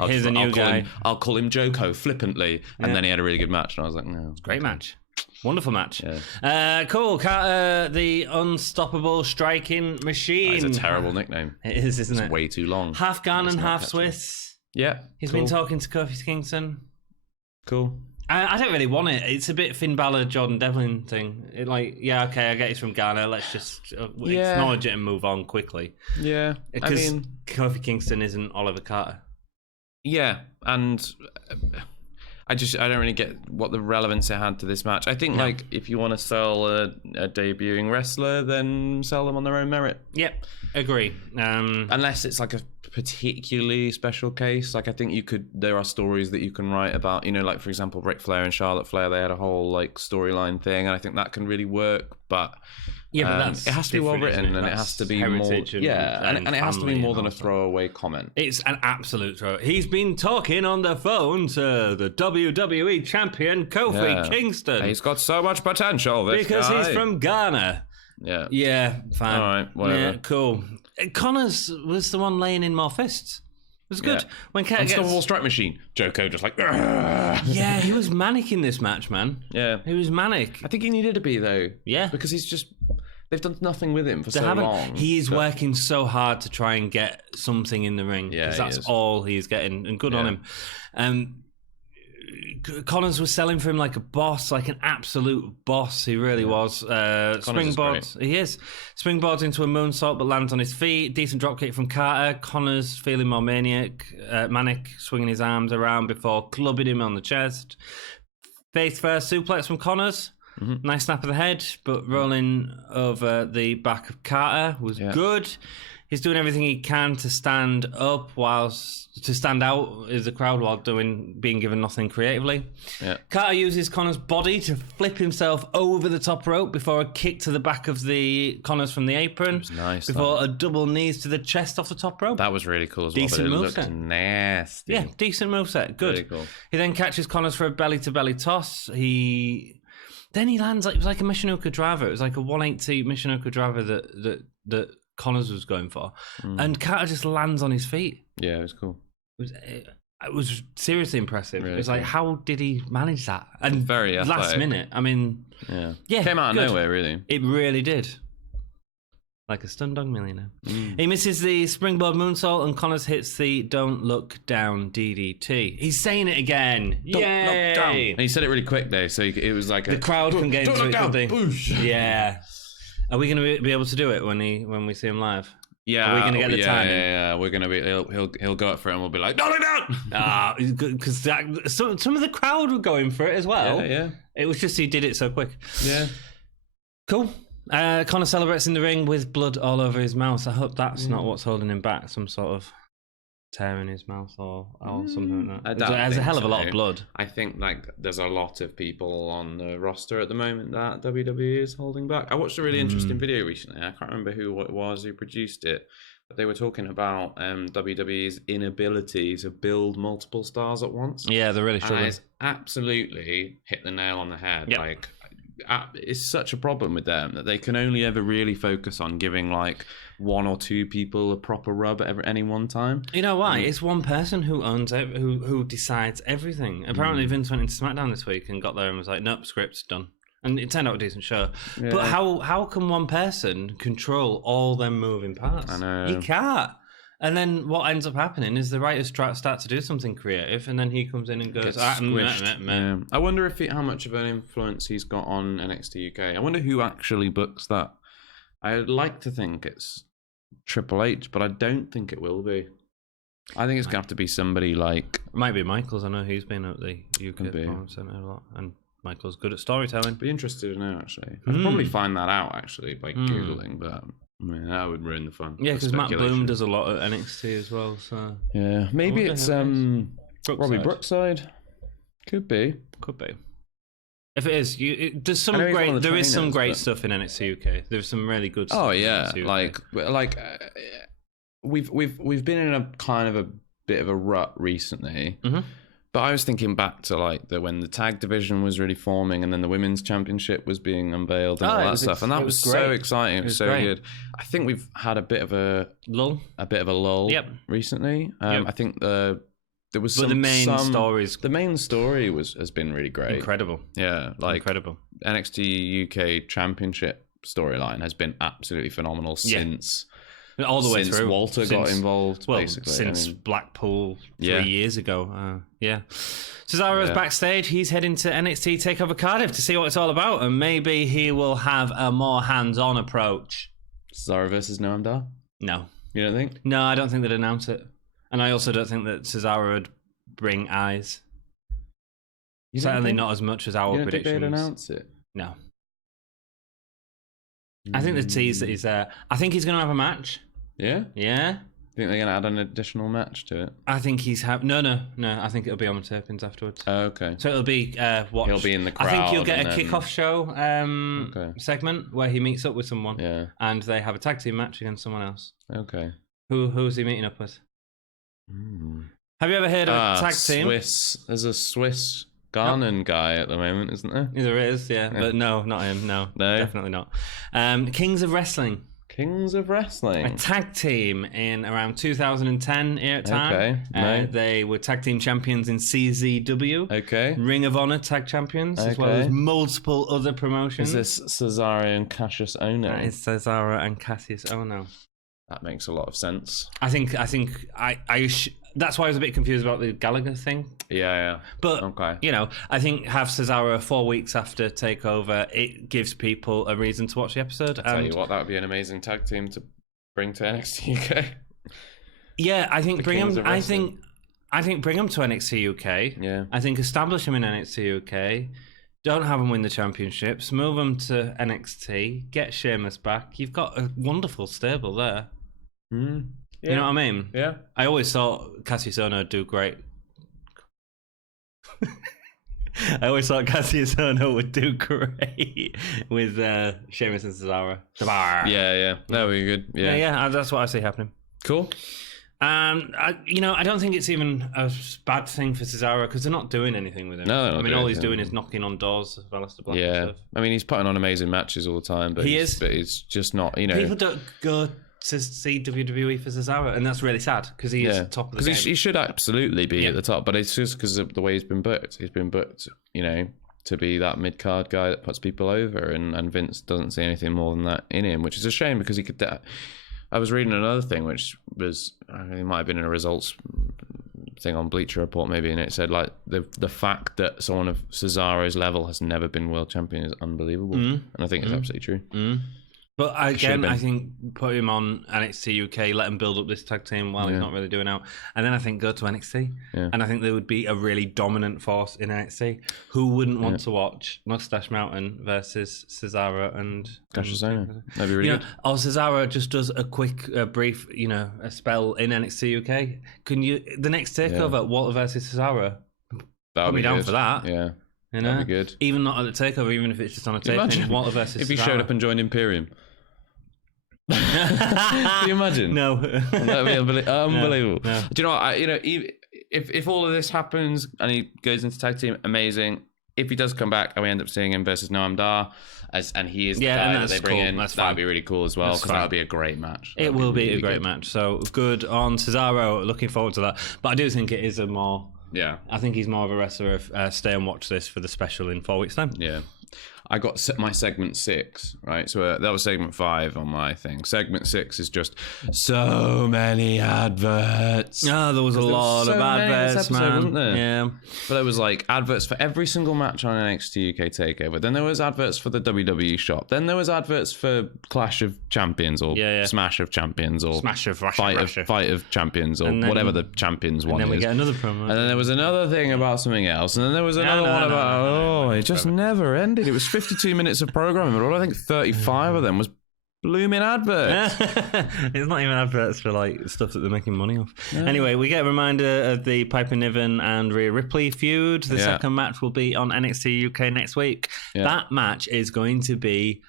Here's a new guy. I'll call him Joko flippantly. And then he had a really good match. And I was like, no. Great match. Wonderful match. Yeah. Cool. Carter, the unstoppable striking machine. It's a terrible nickname. It is, isn't it? It's way too long. Half Ghana and half Swiss. Yeah. He's been talking to Kofi Kingston. Cool. I don't really want it. It's a bit Finn Balor, Jordan Devlin thing. I get he's from Ghana. Let's just acknowledge it and move on quickly. Yeah, because Kofi Kingston isn't Oliver Carter. Yeah, and I don't really get what the relevance it had to this match. I think like if you want to sell a debuting wrestler, then sell them on their own merit. Yep, agree. Unless it's like a particularly special case. Like I think there are stories that you can write about, like for example, Ric Flair and Charlotte Flair, they had a whole like storyline thing, and I think that can really work. But but it has to be well written, and it has to be more. And it has to be more than a throwaway comment. It's an absolute throw. He's been talking on the phone to the WWE champion Kofi Kingston. He's got so much potential. Because he's from Ghana. Yeah, fine. All right, whatever. Yeah, cool. Connors was the one laying in more fists. It was good. When Kat Unstoppable Strike Machine. Joko just like... Yeah, he was manic in this match, man. Yeah. He was manic. I think he needed to be, though. Yeah. Because he's just... They've done nothing with him for so long. He is working so hard to try and get something in the ring. Yeah, because that's all he's getting. And good on him. Connors was selling for him like a boss, like an absolute boss. He really was. Springboard. He is. Springboards into a moonsault, but lands on his feet. Decent dropkick from Carter. Connors feeling more manic, swinging his arms around before clubbing him on the chest. Face first suplex from Connors. Mm-hmm. Nice snap of the head, but rolling over the back of Carter was good. He's doing everything he can to stand up to stand out as the crowd while being given nothing creatively. Yeah. Carter uses Connor's body to flip himself over the top rope before a kick to the back of the Connors from the apron. It was nice. Before a double knees to the chest off the top rope. That was really cool as well. Decent but it moveset. looked nasty. Yeah, decent moveset. Good. Really cool. He then catches Connors for a belly-to-belly toss. Then he lands it was like a Michinoku driver. It was like a 180 Michinoku driver that Connors was going for. And Carter just lands on his feet. Yeah, it was cool. It was seriously impressive. Really it was like, how did he manage that? And very athletic. Last minute. I mean, yeah, came out of good. nowhere, really. It really did. Like a stun dog millionaire. He misses the springboard moonsault and Connors hits the don't look down DDT. He's saying it again. Don't look down. And he said it really quick though, so it was like the crowd can get into it, can't they? Boosh. Yeah. Are we going to be able to do it when we see him live? Yeah. Are we going to get the time? Yeah. We're going to be. He'll go up for it, and we'll be like, don't look down. Because some of the crowd were going for it as well. Yeah. It was just he did it so quick. Yeah. Cool. Connor celebrates in the ring with blood all over his mouth. I hope that's not what's holding him back. Some sort of tear in his mouth or something like that. There's a hell of a lot of blood. I think like there's a lot of people on the roster at the moment that WWE is holding back. I watched a really interesting video recently. I can't remember who it was who produced it. But they were talking about WWE's inability to build multiple stars at once. Yeah, they're really struggling. And it's absolutely hit the nail on the head. Yep. Like, it's such a problem with them that they can only ever really focus on giving like one or two people a proper rub at any one time. You know why? It's one person who owns it, who decides everything. Apparently, Vince went into SmackDown this week and got there and was like, "Nope, script's done." And it turned out a decent show. Yeah. But how can one person control all them moving parts? I know. You can't. And then what ends up happening is the writers start to do something creative, and then he comes in and goes, Yeah. I wonder how much of an influence he's got on NXT UK. I wonder who actually books that. I'd like to think it's Triple H, but I don't think it will be. I think it's going to have to be somebody like... It might be Michaels. I know he's been at the UK Performance Centre a lot, and Michael's good at storytelling. Be interested to know, actually. I could probably find that out, actually, by Googling, but... I mean, that would ruin the fun. Yeah, because Matt Bloom does a lot at NXT as well. So yeah, maybe it's Robbie Brookside. Could be. If it is, there's some great. There is some great stuff in NXT UK. There's some really good stuff. Oh yeah, like we've been in a kind of a bit of a rut recently. Mm-hmm. But I was thinking back to like when the tag division was really forming, and then the women's championship was being unveiled and all that stuff, and that was so exciting. It was so good. I think we've had a bit of a lull. Recently. I think there was some. But the main story has been really great. Incredible. Yeah, incredible. NXT UK Championship storyline has been absolutely phenomenal since all the way since through. Walter got involved, basically. Since Blackpool 3 years ago. Yeah. Cesaro's Yeah. backstage. He's heading to NXT TakeOver Cardiff to see what it's all about, and maybe he will have a more hands-on approach. Cesaro versus Noam Dar? No. You don't think? No, I don't think they'd announce it. And I also don't think that Cesaro would bring eyes. Certainly not as much as our you don't predictions. think they'd announce it? No. I think the tease that he's there. I think he's going to have a match. Yeah? Yeah. Think they're going to add an additional match to it? I think he's No. I think it'll be on the tapings afterwards. Oh, okay. So it'll be watch. He'll be in the crowd. I think you'll get a and then- kickoff show segment where he meets up with someone. Yeah. And they have a tag team match against someone else. Okay. Who's he meeting up with? Have you ever heard of a tag team? There's a Swiss Garnon guy at the moment, isn't there? There is, yeah. But no, not him. No, definitely not. Kings of Wrestling. Kings of Wrestling. A tag team in around 2010 here at time. Okay. No. They were tag team champions in CZW. Okay. Ring of Honor tag champions, as well Okay. as multiple other promotions. Is this Cesaro and Cassius Ohno? That is Cesaro and Cassius Ohno. That makes a lot of sense. I think that's why I was a bit confused about the Gallagher thing. Yeah. But, Okay. I think have Cesaro 4 weeks after TakeOver, it gives people a reason to watch the episode. Tell you what, that would be an amazing tag team to bring to NXT UK. Yeah, I think bring Kings him. of I think bring him to NXT UK. Yeah. I think establish him in NXT UK. Don't have him win the championships. Move him to NXT. Get Sheamus back. You've got a wonderful stable there. Yeah. You know what I mean? Yeah. I always thought Cassius Ohno would do great. I always thought Cassius Ohno would do great with Sheamus and Cesaro. Yeah. That would be good. Yeah. That's what I see happening. Cool. I don't think it's even a bad thing for Cesaro because they're not doing anything with him. No, they're not I mean, doing all he's anything. doing is knocking on doors of Aleister Black. Yeah. And stuff. I mean, he's putting on amazing matches all the time, but He is. But it's just not, People don't go to see WWE for Cesaro, and that's really sad because he is top of the game. Because he should absolutely be at the top, but it's just because of the way he's been booked. He's been booked, to be that mid-card guy that puts people over, and Vince doesn't see anything more than that in him, which is a shame because he could... I was reading another thing, which was... it might have been in a results thing on Bleacher Report maybe, and it said like the fact that someone of Cesaro's level has never been world champion is unbelievable. And I think it's absolutely true. But again, I think put him on NXT UK, let him build up this tag team while he's not really doing out, and then I think go to NXT, and I think there would be a really dominant force in NXT. Who wouldn't want to watch Mustache Mountain versus Cesaro and Cassius Ohno? That'd be really good. Or Cesaro just does a quick, brief, a spell in NXT UK. Can you the next takeover Walter versus Cesaro? That'd be be down good. for that. Yeah, that'd be good. Even not at the takeover, even if it's just on a taping. Imagine Walter versus if he Cesaro. showed up and joined Imperium. Can you imagine? No. That'd be unbelievable. No. Do you know what? If all of this happens and he goes into tag team, amazing. If he does come back and we end up seeing him versus Noam Dar, and he is the guy that they bring in, that'd be really cool as well, because that would be a great match. It will be a great match. So good on Cesaro. Looking forward to that. But I do think it is a more... Yeah. I think he's more of a wrestler of stay and watch this for the special in 4 weeks' time. Yeah. I got my segment 6, right? So that was segment 5 on my thing. Segment 6 is just so many adverts. Oh, there was a lot of adverts, man. Wasn't there? Yeah. But there was like adverts for every single match on NXT UK Takeover. Then there was adverts for the WWE shop. Then there was adverts for Clash of Champions or Smash of Champions or Smash of Fight of Champions or whatever the Champions one is. And then we get another promo. And then there was another thing about something else. And then there was another one about, it just never ended. It was 52 minutes of programming, but I think 35 of them was blooming adverts. It's not even adverts for like stuff that they're making money off. Yeah. Anyway, we get a reminder of the Piper Niven and Rhea Ripley feud. The second match will be on NXT UK next week. Yeah. That match is going to be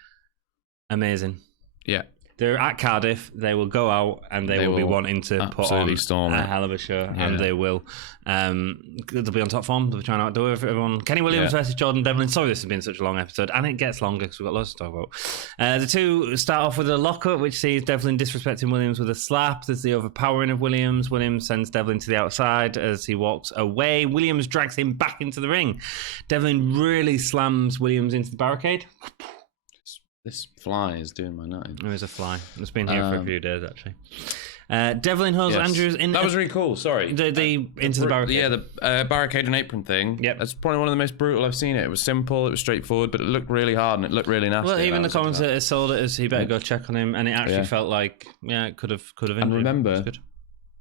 amazing. Yeah. They're at Cardiff. They will go out and they will be wanting to put on a hell of a show, and they will. They'll be on top form. They'll be trying to outdo everyone. Kenny Williams versus Jordan Devlin. Sorry, this has been such a long episode, and it gets longer because we've got loads to talk about. The two start off with a lockup, which sees Devlin disrespecting Williams with a slap. There's the overpowering of Williams. Williams sends Devlin to the outside as he walks away. Williams drags him back into the ring. Devlin really slams Williams into the barricade. This fly is doing my nutting. There is a fly. It's been here for a few days, actually. Devlin Hose Andrews in... That was really cool, sorry. The into the barricade. Yeah, the barricade and apron thing. Yep. That's probably one of the most brutal I've seen it. It was simple, it was straightforward, but it looked really hard and it looked really nasty. Well, even the commentator sold it as he better go check on him, and it actually felt like, it could have injured. And remember,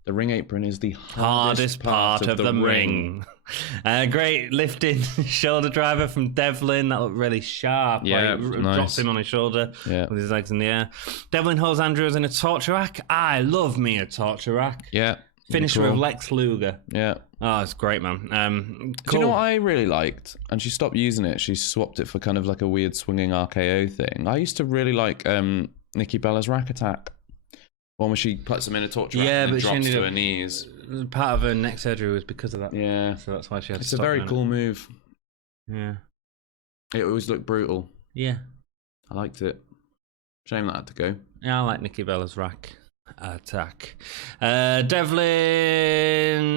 the ring apron is the hardest part of the ring. Great lifting shoulder driver from Devlin. That looked really sharp. Yeah, nice. Dropped him on his shoulder with his legs in the air. Devlin holds Andrews in a torture rack. I love me a torture rack. Yeah. Finisher cool. of Lex Luger. Yeah. Oh, it's great, man. Cool. Do you know what I really liked? And she stopped using it. She swapped it for kind of like a weird swinging RKO thing. I used to really like Nikki Bella's rack attack. One where she puts him in a torture rack and then drops to her knees. Part of her neck surgery was because of that. Yeah. So that's why she had to It's stop a very doing cool move. Yeah. It always looked brutal. Yeah. I liked it. Shame that had to go. Yeah, I like Nikki Bella's rack attack. Devlin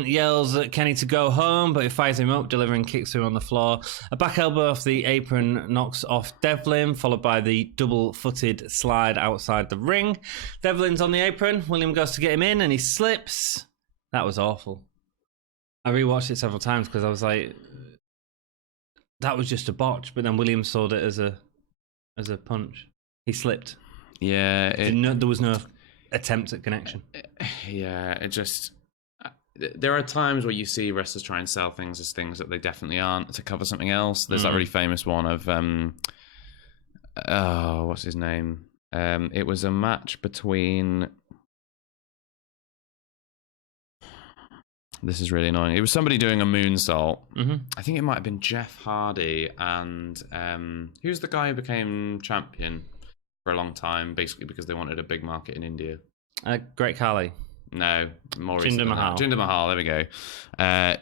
yells at Kenny to go home, but he fires him up, delivering kicks to him on the floor. A back elbow off the apron knocks off Devlin, followed by the double-footed slide outside the ring. Devlin's on the apron. William goes to get him in, and he slips. That was awful. I rewatched it several times because I was like, that was just a botch. But then William saw it as a punch. He slipped. Yeah. There was no attempt at connection. Yeah, it just... There are times where you see wrestlers try and sell things as things that they definitely aren't to cover something else. There's that really famous one of... what's his name? It was a match between... This is really annoying. It was somebody doing a moonsault. Mm-hmm. I think it might have been Jeff Hardy and... who's the guy who became champion for a long time, basically because they wanted a big market in India? Great Khali. No, more Jinder Mahal. Jinder Mahal, there we go.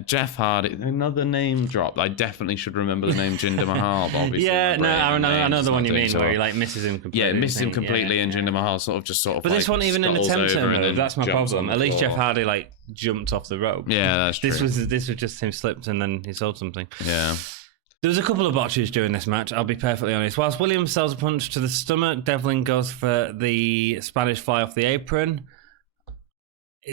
Jeff Hardy, another name drop. I definitely should remember the name Jinder Mahal, but obviously. Yeah, no, I know the one you mean, where he like misses him completely. Yeah, misses him completely, and Jinder Mahal sort of. But this wasn't even an attempt at move. That's my problem. At least Jeff Hardy like jumped off the rope. Yeah, that's true. This was just him slipped and then he sold something. Yeah. There was a couple of botches during this match, I'll be perfectly honest. Whilst Williams sells a punch to the stomach, Devlin goes for the Spanish fly off the apron.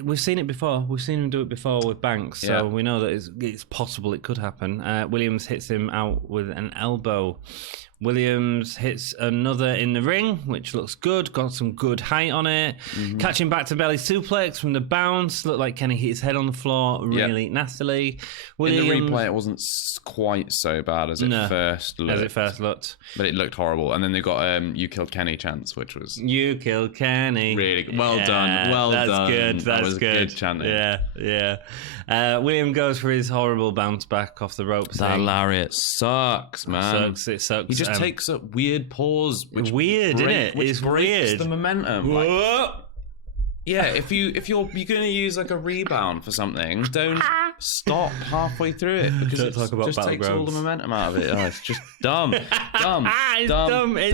We've seen it before. We've seen him do it before with Banks, so we know that it's possible it could happen. Williams hits him out with an elbow. Williams hits another in the ring, which looks good. Got some good height on it. Mm-hmm. Catching back to belly suplex from the bounce. Looked like Kenny hit his head on the floor really nastily. Williams, in the replay, it wasn't quite so bad as it first looked. But it looked horrible. And then they got "You Killed Kenny" chants, which was "You Killed Kenny." Really good. Well done. Well done. That's good. That was good chanting. Yeah. William goes for his horrible bounce back off the ropes. That lariat sucks, man. It sucks. He just takes a weird pause, which weird, isn't it? Which it's breaks weird. The momentum. Yeah, if you're going to use like a rebound for something, don't stop halfway through it because it just takes all the momentum out of it. Oh, it's just dumb. It's dumb. They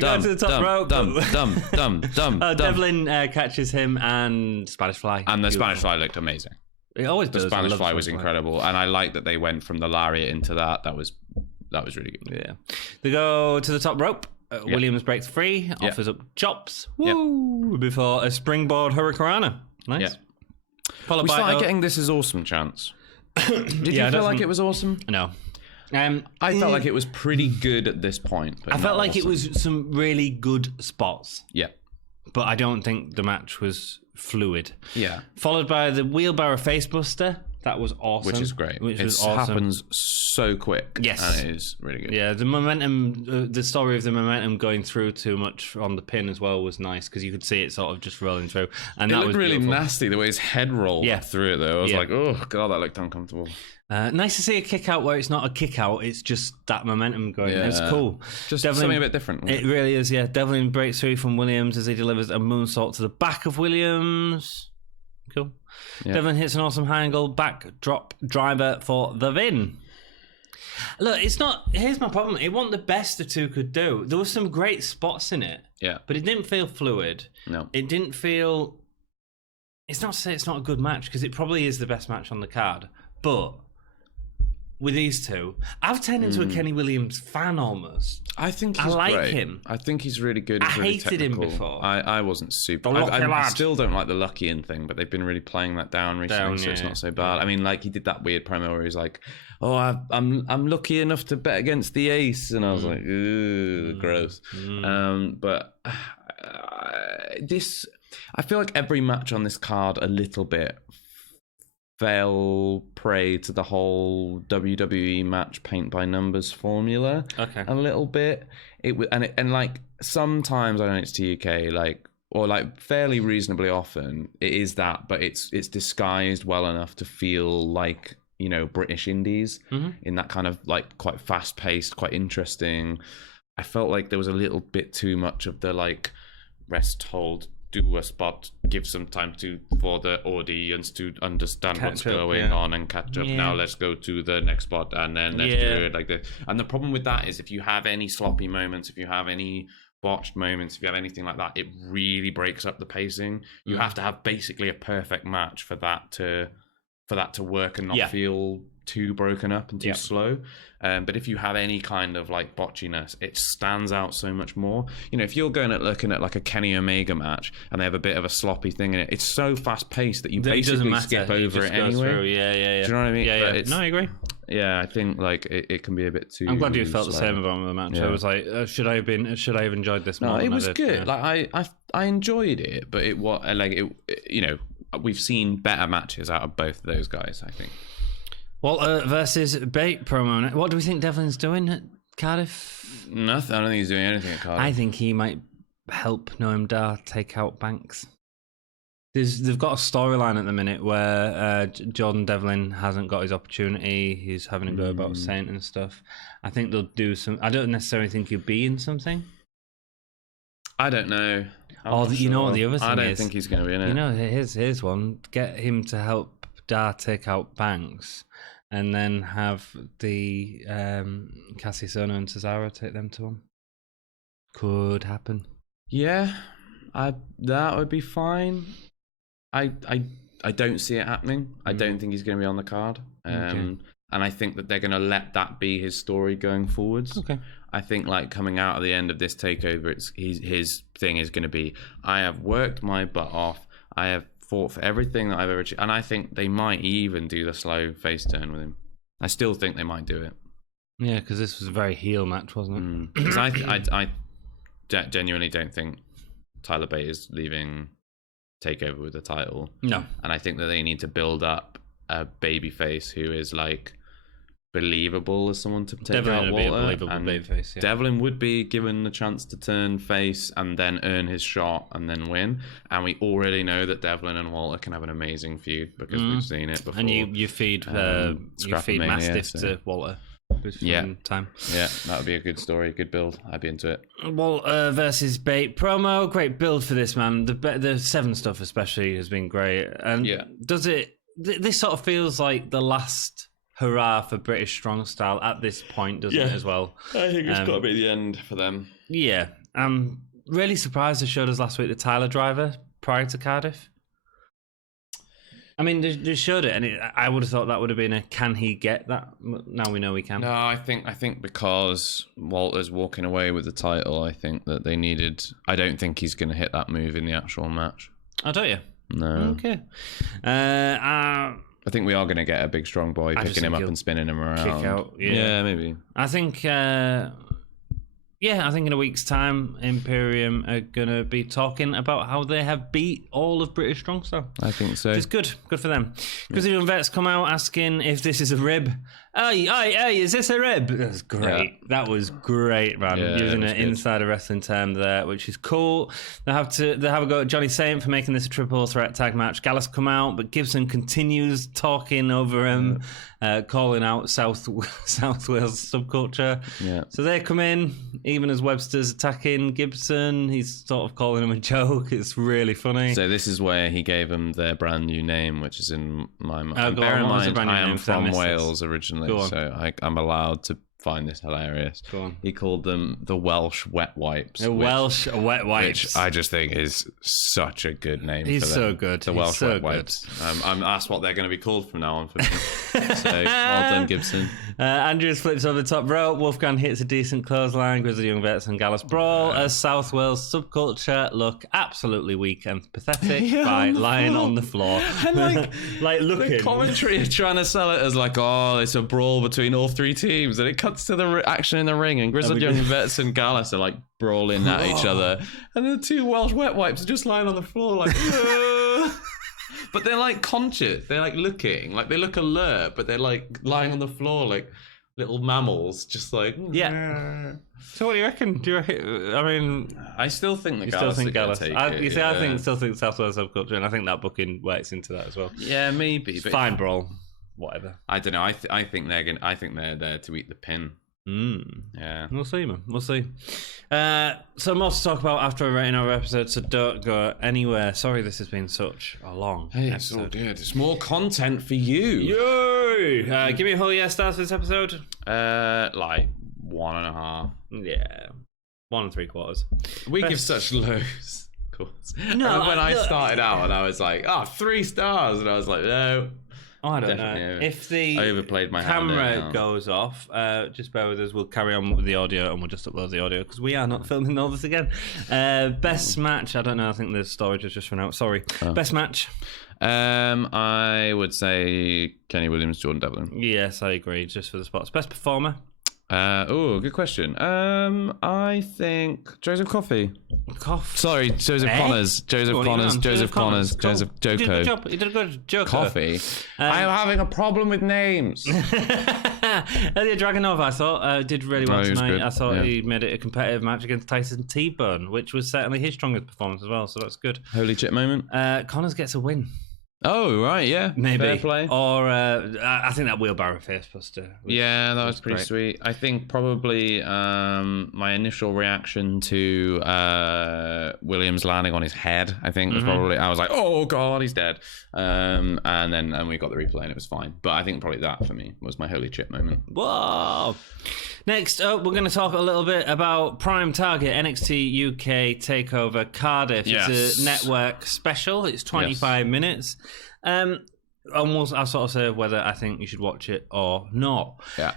go to the top rope. Dumb. Devlin catches him and Spanish Fly. And the Spanish Fly looked amazing. It always does. The Spanish Fly was incredible, and I like that they went from the lariat into that. That was really good. Yeah. They go to the top rope. Williams breaks free, offers up chops. Woo! Before a springboard hurricanrana. Nice. Yeah. We started getting "This is awesome" chants. Did you feel like it was awesome? No. I felt like it was pretty good at this point. But I felt like it was some really good spots. Yeah. But I don't think the match was fluid. Yeah. Followed by the wheelbarrow facebuster. That was awesome. Which is great. It happens so quick. Yes. And it is really good. Yeah, the momentum, the story of the momentum going through too much on the pin as well was nice because you could see it sort of just rolling through. And it that looked was really beautiful. Nasty the way his head rolled through it though. I was like, oh God, that looked uncomfortable. Nice to see a kick out where it's not a kick out, it's just that momentum going. Yeah. It's cool. Just something a bit different. It really is, yeah. Devlin breaks through from Williams as he delivers a moonsault to the back of Williams. Cool. Yeah. Devlin hits an awesome high angle backdrop driver for the win. Look, it's not. Here's my problem. It wasn't the best the two could do. There were some great spots in it. Yeah. But it didn't feel fluid. No. It didn't feel. It's not to say it's not a good match because it probably is the best match on the card. But with these two. I've turned into a Kenny Williams fan almost. I think he's like great. him. I think he's really good. He's I really hated him technical. before. I wasn't super. I still don't like the Lucky In thing, but they've been really playing that down recently, so it's not so bad. I mean, like he did that weird promo where he's like, "Oh, I'm lucky enough to bet against the ace," and I was like, "Ooh, gross." But I feel like every match on this card a little bit fell prey to the whole WWE match paint by numbers formula. Okay. A little bit. And like sometimes on NXT UK, like fairly reasonably often, it is that, but it's disguised well enough to feel like, you know, British indies in that kind of like quite fast paced, quite interesting. I felt like there was a little bit too much of the like rest, hold, do a spot, give some time for the audience to understand what's going on and catch up. Now let's go to the next spot and then let's do it like this. And the problem with that is if you have any sloppy moments, if you have any botched moments, if you have anything like that, it really breaks up the pacing. You have to have basically a perfect match for that to work and not feel too broken up and too slow. But if you have any kind of like botchiness, it stands out so much more. You know, if you're looking at like a Kenny Omega match and they have a bit of a sloppy thing in it, it's so fast paced that you basically skip over it anyway. Yeah. Do you know what I mean? Yeah. No, I agree. Yeah, I think like it can be a bit too. I'm glad you felt slow. the same about the match. I was like, should I have enjoyed this more? No, it was Yeah. good. Like I enjoyed it, but you know, we've seen better matches out of both of those guys, I think. Walter versus Bate promo. What do we think Devlin's doing at Cardiff? Nothing. I don't think he's doing anything at Cardiff. I think he might help Noam Dar take out Banks. They've got a storyline at the minute where Jordan Devlin hasn't got his opportunity. He's having a go about Saint and stuff. I think they'll do some. I don't necessarily think he'll be in something. I don't know. You know what the other thing is? I don't think he's going to be in it. You know, here's one. Get him to help Dar take out Banks, and then have the Cassie Sono and Cesaro take them to him. Could happen. Yeah, that would be fine. I don't see it happening. I don't think he's going to be on the card. And I think that they're going to let that be his story going forwards. Okay. I think like coming out of the end of this takeover, his thing is going to be, I have worked my butt off. I have fought for everything that I've ever achieved. And I think they might even do the slow face turn with him. I still think they might do it. Yeah, because this was a very heel match, wasn't it? Because I genuinely don't think Tyler Bate is leaving takeover with the title. No. And I think that they need to build up a babyface who is like believable as someone to take out Walter. Believable babyface, yeah. Devlin would be given the chance to turn face and then earn his shot and then win. And we already know that Devlin and Walter can have an amazing feud because we've seen it before. And you feed Mastiff to Walter. Time. Yeah, that would be a good story, good build. I'd be into it. Walter versus Bate promo, great build for this, man. The 7 stuff especially has been great. And does it? This sort of feels like the last hurrah for British Strong Style at this point, doesn't it, as well? I think it's got to be the end for them. Yeah. I'm really surprised they showed us last week the Tyler driver prior to Cardiff. I mean, they showed it, and I would have thought that would have been a can he get that? Now we know he can. No, I think because Walter's walking away with the title, I think that they needed... I don't think he's going to hit that move in the actual match. Oh, don't you? No. Okay. I think we are going to get a big strong boy picking him up and spinning him around. Kick out. Yeah, maybe. I think... I think in a week's time, Imperium are going to be talking about how they have beat all of British Strong Style. I think so. Which is good. Good for them. Brazilian Vets come out asking if this is a rib. Hey, is this a rib? That was great. Yeah. That was great, man. Yeah, using an insider wrestling term there, which is cool. They have a go at Johnny Saint for making this a triple threat tag match. Gallus come out, but Gibson continues talking over him, calling out South Wales subculture. Yeah. So they come in, even as Webster's attacking Gibson. He's sort of calling him a joke. It's really funny. So this is where he gave them their brand new name, which is in my mind. Bear in mind, I am from Wales originally, so I'm allowed to find this hilarious. Go on. He called them the Welsh wet wipes. Welsh wet wipes. Which I just think is such a good name. He's for them. so good. The Welsh wet wipes. That's what they're going to be called from now on for me. So well done, Gibson. Andrews flips over the top rope. Wolfgang hits a decent clothesline. Grizzly Young Vets and Gallus brawl as South Wales subculture look absolutely weak and pathetic by lying on the floor. And like looking. The commentary is trying to sell it as like, oh, it's a brawl between all three teams, and it cuts to the action in the ring, and Grizzled Young Vets and Gallus are like brawling at each other, and the two Welsh wet wipes are just lying on the floor like. But they're like conscious. They're like looking, like they look alert, but they're like lying on the floor like little mammals, just like So what do you reckon? I mean, I still think the Gallus. I think South Wales subculture, and I think that booking works into that as well. Yeah, maybe. But fine brawl, whatever. I don't know. I think they're there to eat the pin. Yeah, we'll see, man. We'll see. So more to talk about after rating our episode, so don't go anywhere. Sorry this has been such a long episode. It's all good. It's more content for you. Yay! Give me a whole stars for this episode. Like 1.5. Yeah, 1 3/4. We give such lows. Of course. No, when I started out and I was like, 3 stars, and I was like, no. I don't know. If the overplayed my camera goes off, just bear with us. We'll carry on with the audio and we'll just upload the audio because we are not filming all this again. Best match. I don't know. I think the storage has just run out. Sorry. Best match. I would say Kenny Williams, Jordan Devlin. Yes, I agree. Just for the spots. Best performer. Good question. I think Joseph Coffey. Sorry, Joseph Connors. Joseph Connors. Joseph Connors. Joseph Joko. You did a good job. You did a good joke. Coffey. I'm having a problem with names. Ilya Dragunov, I thought, did really well tonight. I thought he made it a competitive match against Tyson T-Bone, which was certainly his strongest performance as well, so that's good. Holy chip moment. Connors gets a win. Oh, right, yeah. Maybe. Fair play. Or I think that wheelbarrow face buster. That was pretty sweet. I think probably my initial reaction to Williams landing on his head, I think, was probably, I was like, oh, God, he's dead. And we got the replay and it was fine. But I think probably that, for me, was my holy chip moment. Whoa! Next up, we're going to talk a little bit about Prime Target NXT UK Takeover Cardiff. Yes. It's a network special. It's 25 minutes. I'll sort of say whether I think you should watch it or not. Yeah.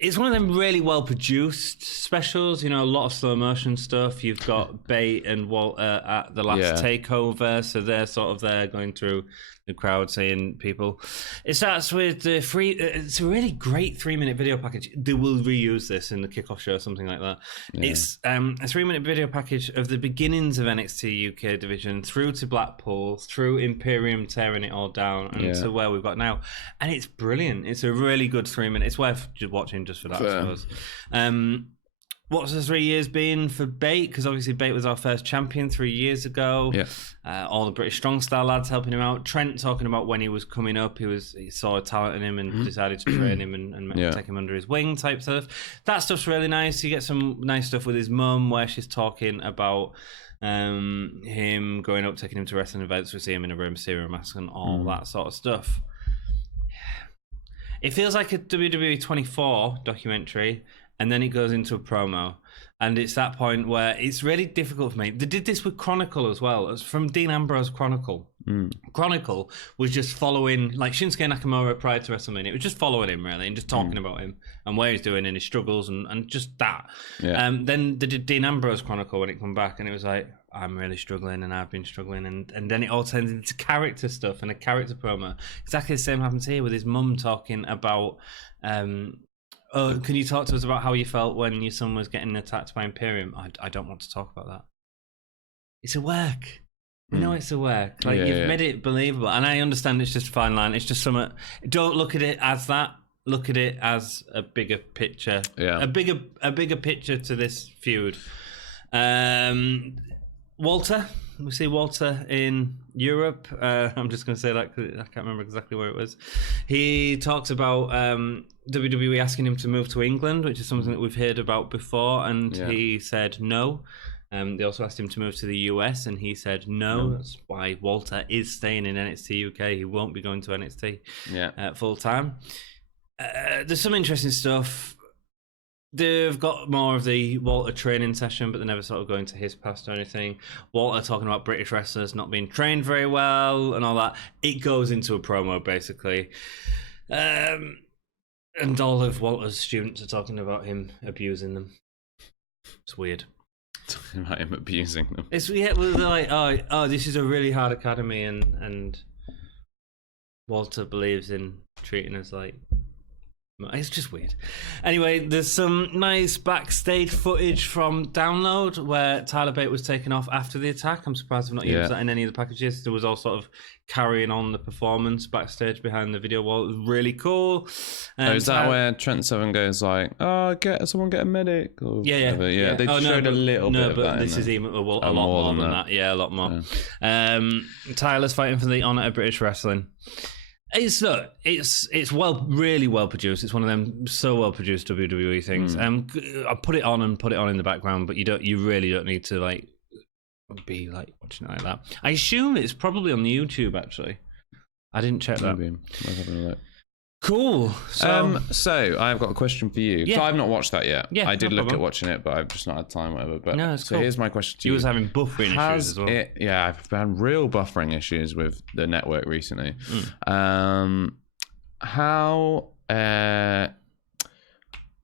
It's one of them really well produced specials. You know, a lot of slow motion stuff. You've got Bate and Walter at the last takeover, so they're sort of there going through the crowd, saying people. It starts with the free. It's a really great 3-minute video package. They will reuse this in the kickoff show, something like that. Yeah. It's a 3-minute video package of the beginnings of NXT UK division through to Blackpool, through Imperium tearing it all down, and to where we've got now. And it's brilliant. It's a really good 3-minute. It's worth watching just for that, I suppose. What's the 3 years been for Bate? Because obviously Bate was our first champion 3 years ago. Yeah. All the British Strong Style lads helping him out. Trent talking about when he was coming up, he saw a talent in him and decided to train him and take him under his wing type stuff. That stuff's really nice. You get some nice stuff with his mum where she's talking about him going up, taking him to wrestling events. We see him in a Rey Mysterio mask and all that sort of stuff. It feels like a WWE 24 documentary, and then it goes into a promo. And it's that point where it's really difficult for me. They did this with Chronicle as well. It's from Dean Ambrose Chronicle. Chronicle was just following, like Shinsuke Nakamura prior to WrestleMania. It was just following him, really, and just talking about him and where he's doing and his struggles and just that. Yeah. Then they did Dean Ambrose Chronicle when it came back, and it was like, I'm really struggling and I've been struggling. And then it all turns into character stuff and a character promo. Exactly the same happens here with his mum talking about... can you talk to us about how you felt when your son was getting attacked by Imperium? I don't want to talk about that. It's a work. You know it's a work. Like you've made it believable. And I understand it's just a fine line. It's just something. Don't look at it as that. Look at it as a bigger picture. Yeah. A bigger picture to this feud. Walter. We see Walter in Europe. I'm just going to say that because I can't remember exactly where it was. He talks about WWE asking him to move to England, which is something that we've heard about before, and he said no. They also asked him to move to the US, and he said no. That's why Walter is staying in NXT UK. He won't be going to NXT full time. There's some interesting stuff. They've got more of the Walter training session, but they never sort of go into his past or anything. Walter talking about British wrestlers not being trained very well and all that. It goes into a promo, basically. And all of Walter's students are talking about him abusing them. It's weird. Talking about him abusing them. It's they're like, oh, this is a really hard academy, and Walter believes in treating us like... It's just weird. Anyway, there's some nice backstage footage from Download where Tyler Bate was taken off after the attack. I'm surprised I've not used that in any of the packages. There was all sort of carrying on the performance backstage behind the video wall. It was really cool. Is that where Trent Seven goes like, "Oh, someone get a medic"? Or yeah. They showed a little bit of that. No, but this is even a lot more than that. Yeah, a lot more. Yeah. Tyler's fighting for the honour of British wrestling. It's really well produced. It's one of them so well produced WWE things. I put it on in the background, but you really don't need to like be like watching it like that. I assume it's probably on YouTube actually. I didn't check that. Maybe. Let's have a look. Cool. So I've got a question for you. So I've not watched that yet. Yeah, I did look at watching it, but I've just not had time, whatever. But no, so cool. Here's my question to you. You was having buffering issues as well. I've had real buffering issues with the network recently. How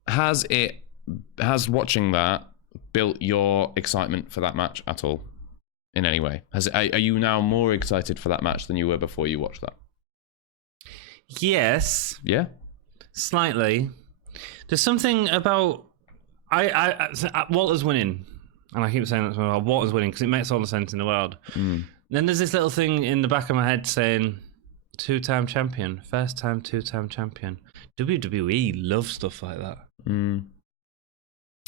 has watching that built your excitement for that match at all in any way? Are you now more excited for that match than you were before you watched that? Yes. Yeah. Slightly. There's something about Walter's winning, and I keep saying that Walter's winning because it makes all the sense in the world. Then there's this little thing in the back of my head saying, 2-time champion, first time 2-time champion. WWE loves stuff like that.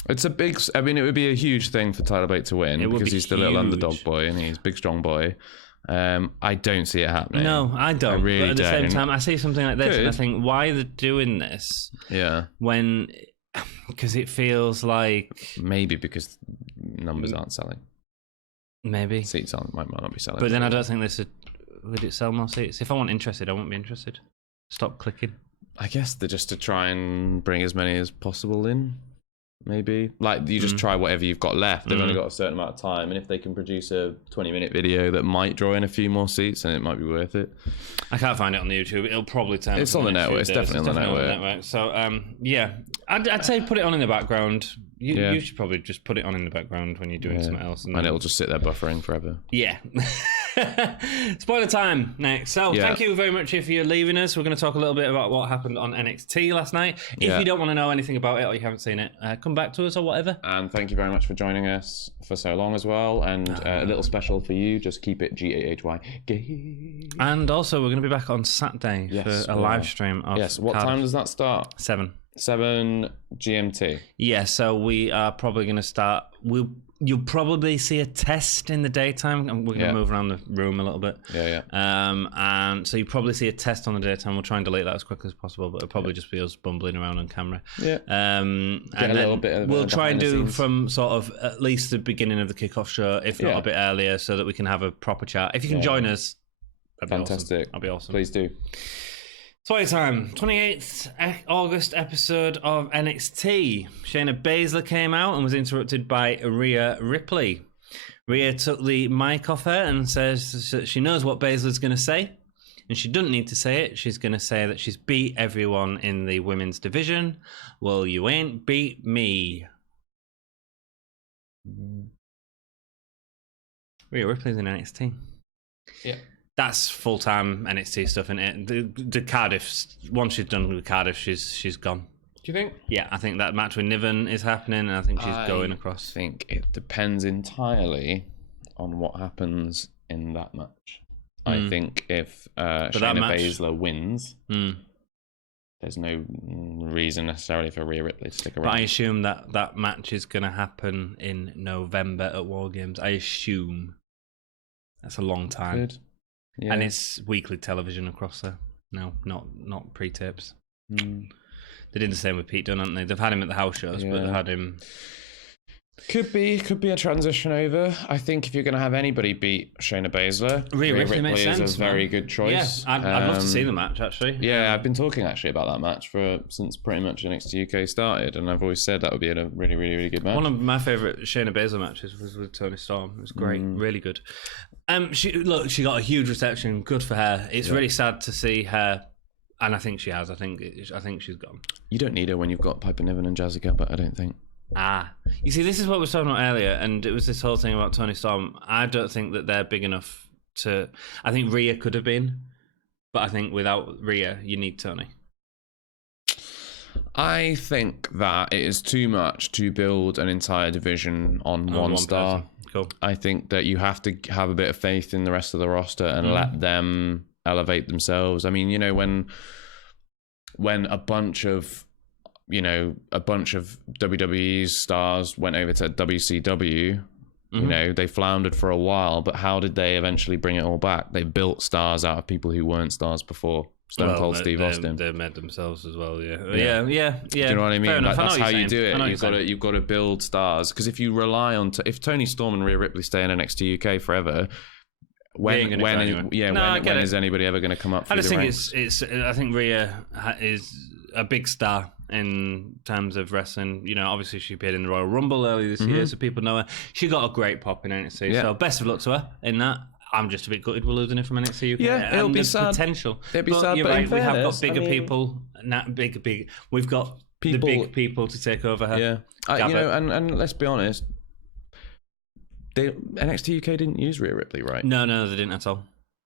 It's a big. I mean, it would be a huge thing for Tyler Bate to win because he's the little underdog boy and he's a big strong boy. I don't see it happening. No, I don't. I really but at the don't. same time, I see something like this and I think, why are they doing this? Yeah. Because it feels like... Maybe because numbers aren't selling. Maybe. Seats might not be selling. But then I don't think would it sell more seats? If I want interested, I won't be interested. Stop clicking. I guess they're just to try and bring as many as possible in. Maybe like you just try whatever you've got left. They've only got a certain amount of time, and if they can produce a 20-minute video that might draw in a few more seats, then it might be worth it. I can't find it on the YouTube. It'll probably turn. It's on the network. It's definitely on the network. So I'd say put it on in the background. You should probably just put it on in the background when you're doing something else, and it'll just sit there buffering forever. Yeah. Spoiler time next. So thank you very much if you're leaving us. We're going to talk a little bit about what happened on NXT last night. If you don't want to know anything about it or you haven't seen it, come back to us or whatever. And thank you very much for joining us for so long as well. And a little special for you, just keep it GAHY. And also we're going to be back on Saturday for a live stream of what Cardiff. time does that start? 7 GMT. Yeah, so we are probably going to start. You'll probably see a test in the daytime, and we're going to move around the room a little bit. And so you probably see a test on the daytime. We'll try and delete that as quickly as possible, but it'll probably just be us bumbling around on camera. And a little bit of we'll try and do from sort of at least the beginning of the kickoff show, if not a bit earlier, so that we can have a proper chat. If you can join us, that'd be fantastic. Awesome. That'd be awesome. Please do. Toy time, 28th August episode of NXT. Shayna Baszler came out and was interrupted by Rhea Ripley. Rhea took the mic off her and says that she knows what Baszler's going to say, and she doesn't need to say it. She's going to say that she's beat everyone in the women's division. Well, you ain't beat me. Rhea Ripley's in NXT. Yeah. That's full-time NXT stuff, isn't it? The Cardiff, once she's done with Cardiff, she's gone. Do you think? Yeah, I think that match with Niven is happening, and I think she's going across. I think it depends entirely on what happens in that match. I think if Shayna Baszler wins, there's no reason necessarily for Rhea Ripley to stick around. But I assume that match is going to happen in November at War Games. I assume. That's a long time. Good. Yeah. And it's weekly television across there. No, not pre-tapes. They did the same with Pete Dunne, haven't they? They've had him at the house shows, but they've had him... Could be a transition over. I think if you're going to have anybody beat Shayna Baszler, Rhea Ripley makes is sense, a very man. good choice. Yeah, I'd love to see the match, actually. Yeah, I've been talking actually about that match since pretty much NXT UK started, and I've always said that would be a really, really, really good match. One of my favourite Shayna Baszler matches was with Toni Storm. It was great, really good. She got a huge reception. Good for her. It's really sad to see her, and I think she has. I think she's gone. You don't need her when you've got Piper Niven and Jazzy Gabert, I don't think. You see, this is what we were talking about earlier, and it was this whole thing about Toni Storm. I don't think that they're big enough to. I think Rhea could have been, but I think without Rhea, you need Toni. I think that it is too much to build an entire division on one star. Person. Cool. I think that you have to have a bit of faith in the rest of the roster and let them elevate themselves. I mean, when a bunch of WWE's stars went over to WCW, they floundered for a while, but how did they eventually bring it all back? They built stars out of people who weren't stars before. Stone Cold Steve Austin. They made themselves as well, yeah. Do you know what I mean? That's how you do it. You've got to build stars, because if you rely on if Toni Storm and Rhea Ripley stay in NXT UK forever, when is anybody ever going to come up? I just think I think Rhea is a big star in terms of wrestling. Obviously she appeared in the Royal Rumble earlier this year, so people know her. She got a great pop in NXT, so best of luck to her in that. I'm just a bit gutted we're losing it from NXT UK. Yeah, it'll be sad. Potential. It'll be sad, you're but right. We have got bigger people. We've got the big people to take over her. Yeah, and let's be honest. NXT UK didn't use Rhea Ripley, right? No, they didn't at all.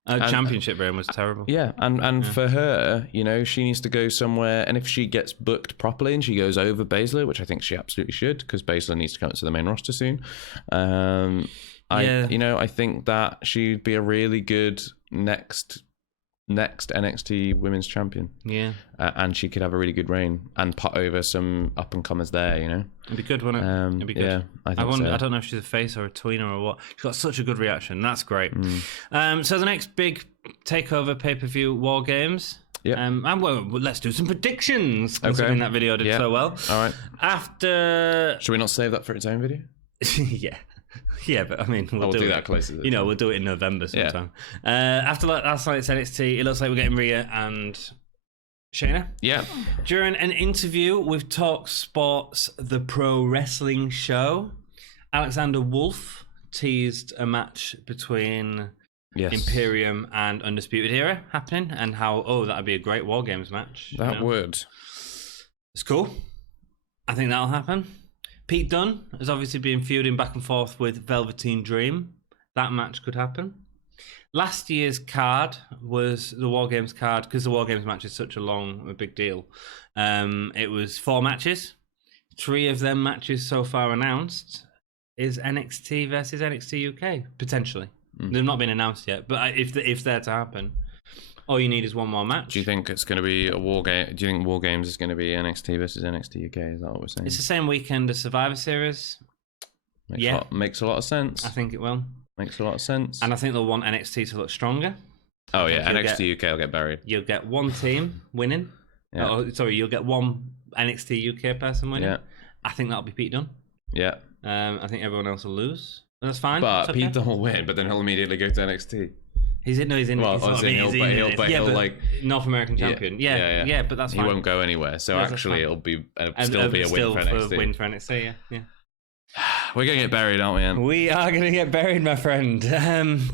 Championship reign was terrible. Yeah, and for her, she needs to go somewhere. And if she gets booked properly and she goes over Baszler, which I think she absolutely should, because Baszler needs to come to the main roster soon. I think that she'd be a really good next NXT Women's Champion. Yeah, and she could have a really good reign and put over some up and comers there. It'd be good, wouldn't it? It'd be good. Yeah, I think so. I don't know if she's a face or a tweener or what. She's got such a good reaction. That's great. So the next big takeover pay-per-view, War Games. Yeah. Let's do some predictions, considering that video did so well. All right. Should we not save that for its own video? Yeah. Yeah, but I mean, we'll do that closer. We'll do it in November sometime. Yeah. After last night's NXT, it looks like we're getting Rhea and Shayna. Yeah. During an interview with Talk Sports, the pro wrestling show, Alexander Wolf teased a match between Imperium and Undisputed Era happening, and how that'd be a great War Games match. That would. It's cool. I think that'll happen. Pete Dunne has obviously been feuding back and forth with Velveteen Dream. That match could happen. Last year's card was the War Games card, because the War Games match is such a big deal. It was 4 matches. 3 of them matches so far announced is NXT versus NXT UK, potentially. They've not been announced yet, but if they're to happen, all you need is one more match. Do you think it's going to be a War Game? Do you think War Games is going to be NXT versus NXT UK? Is that what we're saying? It's the same weekend as Survivor Series. Makes a lot of sense. I think it will. Makes a lot of sense. And I think they'll want NXT to look stronger. Oh, yeah. NXT UK will get buried. You'll get one team winning. Yeah. You'll get one NXT UK person winning. Yeah. I think that'll be Pete Dunne. Yeah. I think everyone else will lose. That's fine. But Pete Dunne will win, but then he'll immediately go to NXT. He's in. Well, he'll like North American champion. Yeah, but that's fine. He won't go anywhere. So actually, it'll still be a win for NXT. Win for NXT. Yeah. We're gonna get buried, aren't we, Ian? We are gonna get buried, my friend.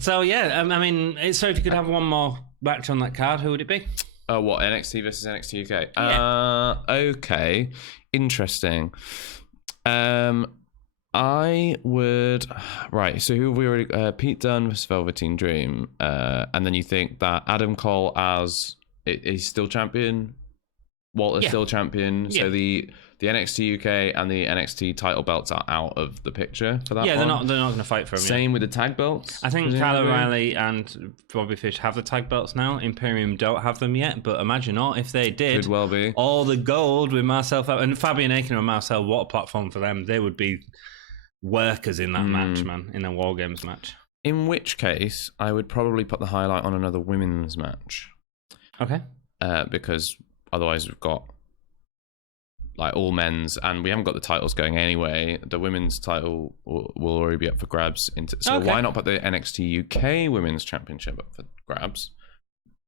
So if you could have one more match on that card, who would it be? What, NXT versus NXT UK? Yeah. Okay, interesting. I would... Right, so who have we already... Pete Dunne versus Velveteen Dream. And then you think that Adam Cole he's still champion? Walter's still champion? Yeah. So the NXT UK and the NXT title belts are out of the picture for that one? Yeah, they're not going to fight for them. Same with the tag belts? I think Kyle O'Reilly and Bobby Fish have the tag belts now. Imperium don't have them yet, but imagine not if they did. Could well be. All the gold with Marcel... And Fabian Aiken and Marcel, what a platform for them. They would be... workers in that match, man, in a War Games match. In which case, I would probably put the highlight on another women's match. Okay. Because otherwise we've got, like all men's, and we haven't got the titles going anyway. The women's title will already be up for grabs. So why not put the NXT UK Women's Championship up for grabs?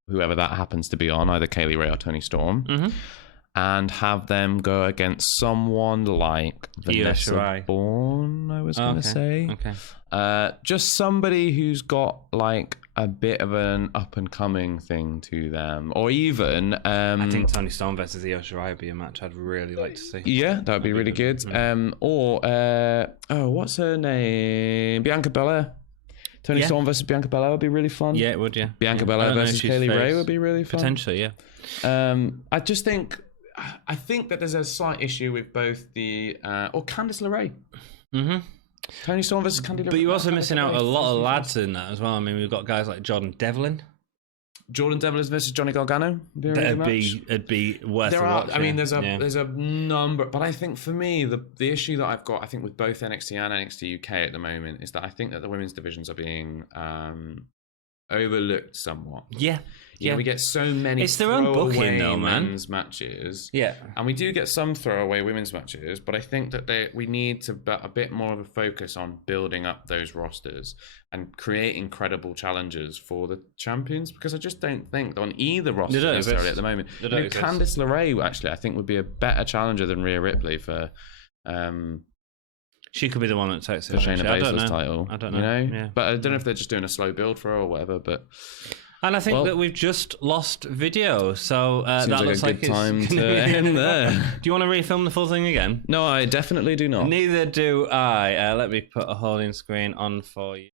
Whoever that happens to be on, either Kaylee Ray or Toni Storm, and have them go against someone like Vanessa Bourne, I was going to say. Okay. Just somebody who's got like a bit of an up and coming thing to them, or even I think Toni Storm versus Io Shirai would be a match I'd really like to see. Yeah, that would be really good. What's her name? Bianca Belair. Toni Storm versus Bianca Belair would be really fun. Yeah, it would. Yeah. Bianca Belair versus Kaylee Ray would be really fun. Potentially, yeah. I think that there's a slight issue with both the or Candice LeRae. Toni Storm versus Candice LeRae. But you're also missing out a lot of lads in that as well. I mean, we've got guys like Jordan Devlin. Jordan Devlin versus Johnny Gargano. It'd be worth there a are. watch. I mean, there's a number, but I think for me, the issue that I've got, I think with both NXT and NXT UK at the moment, is that I think that the women's divisions are being overlooked somewhat. Yeah, we get so many. It's their own booking, though, man. Women's matches. Yeah, and we do get some throwaway women's matches, but I think that we need to put a bit more of a focus on building up those rosters and creating credible challenges for the champions, because I just don't think on either roster necessarily at the moment. Candice LeRae actually, I think, would be a better challenger than Rhea Ripley for. She could be the one that takes it. For Shayna Baszler's title. I don't know. Yeah. But I don't know if they're just doing a slow build for her or whatever. But. And I think that we've just lost video, so that looks like a good time to end there. Do you want to refilm the full thing again? No, I definitely do not. Neither do I. Let me put a holding screen on for you.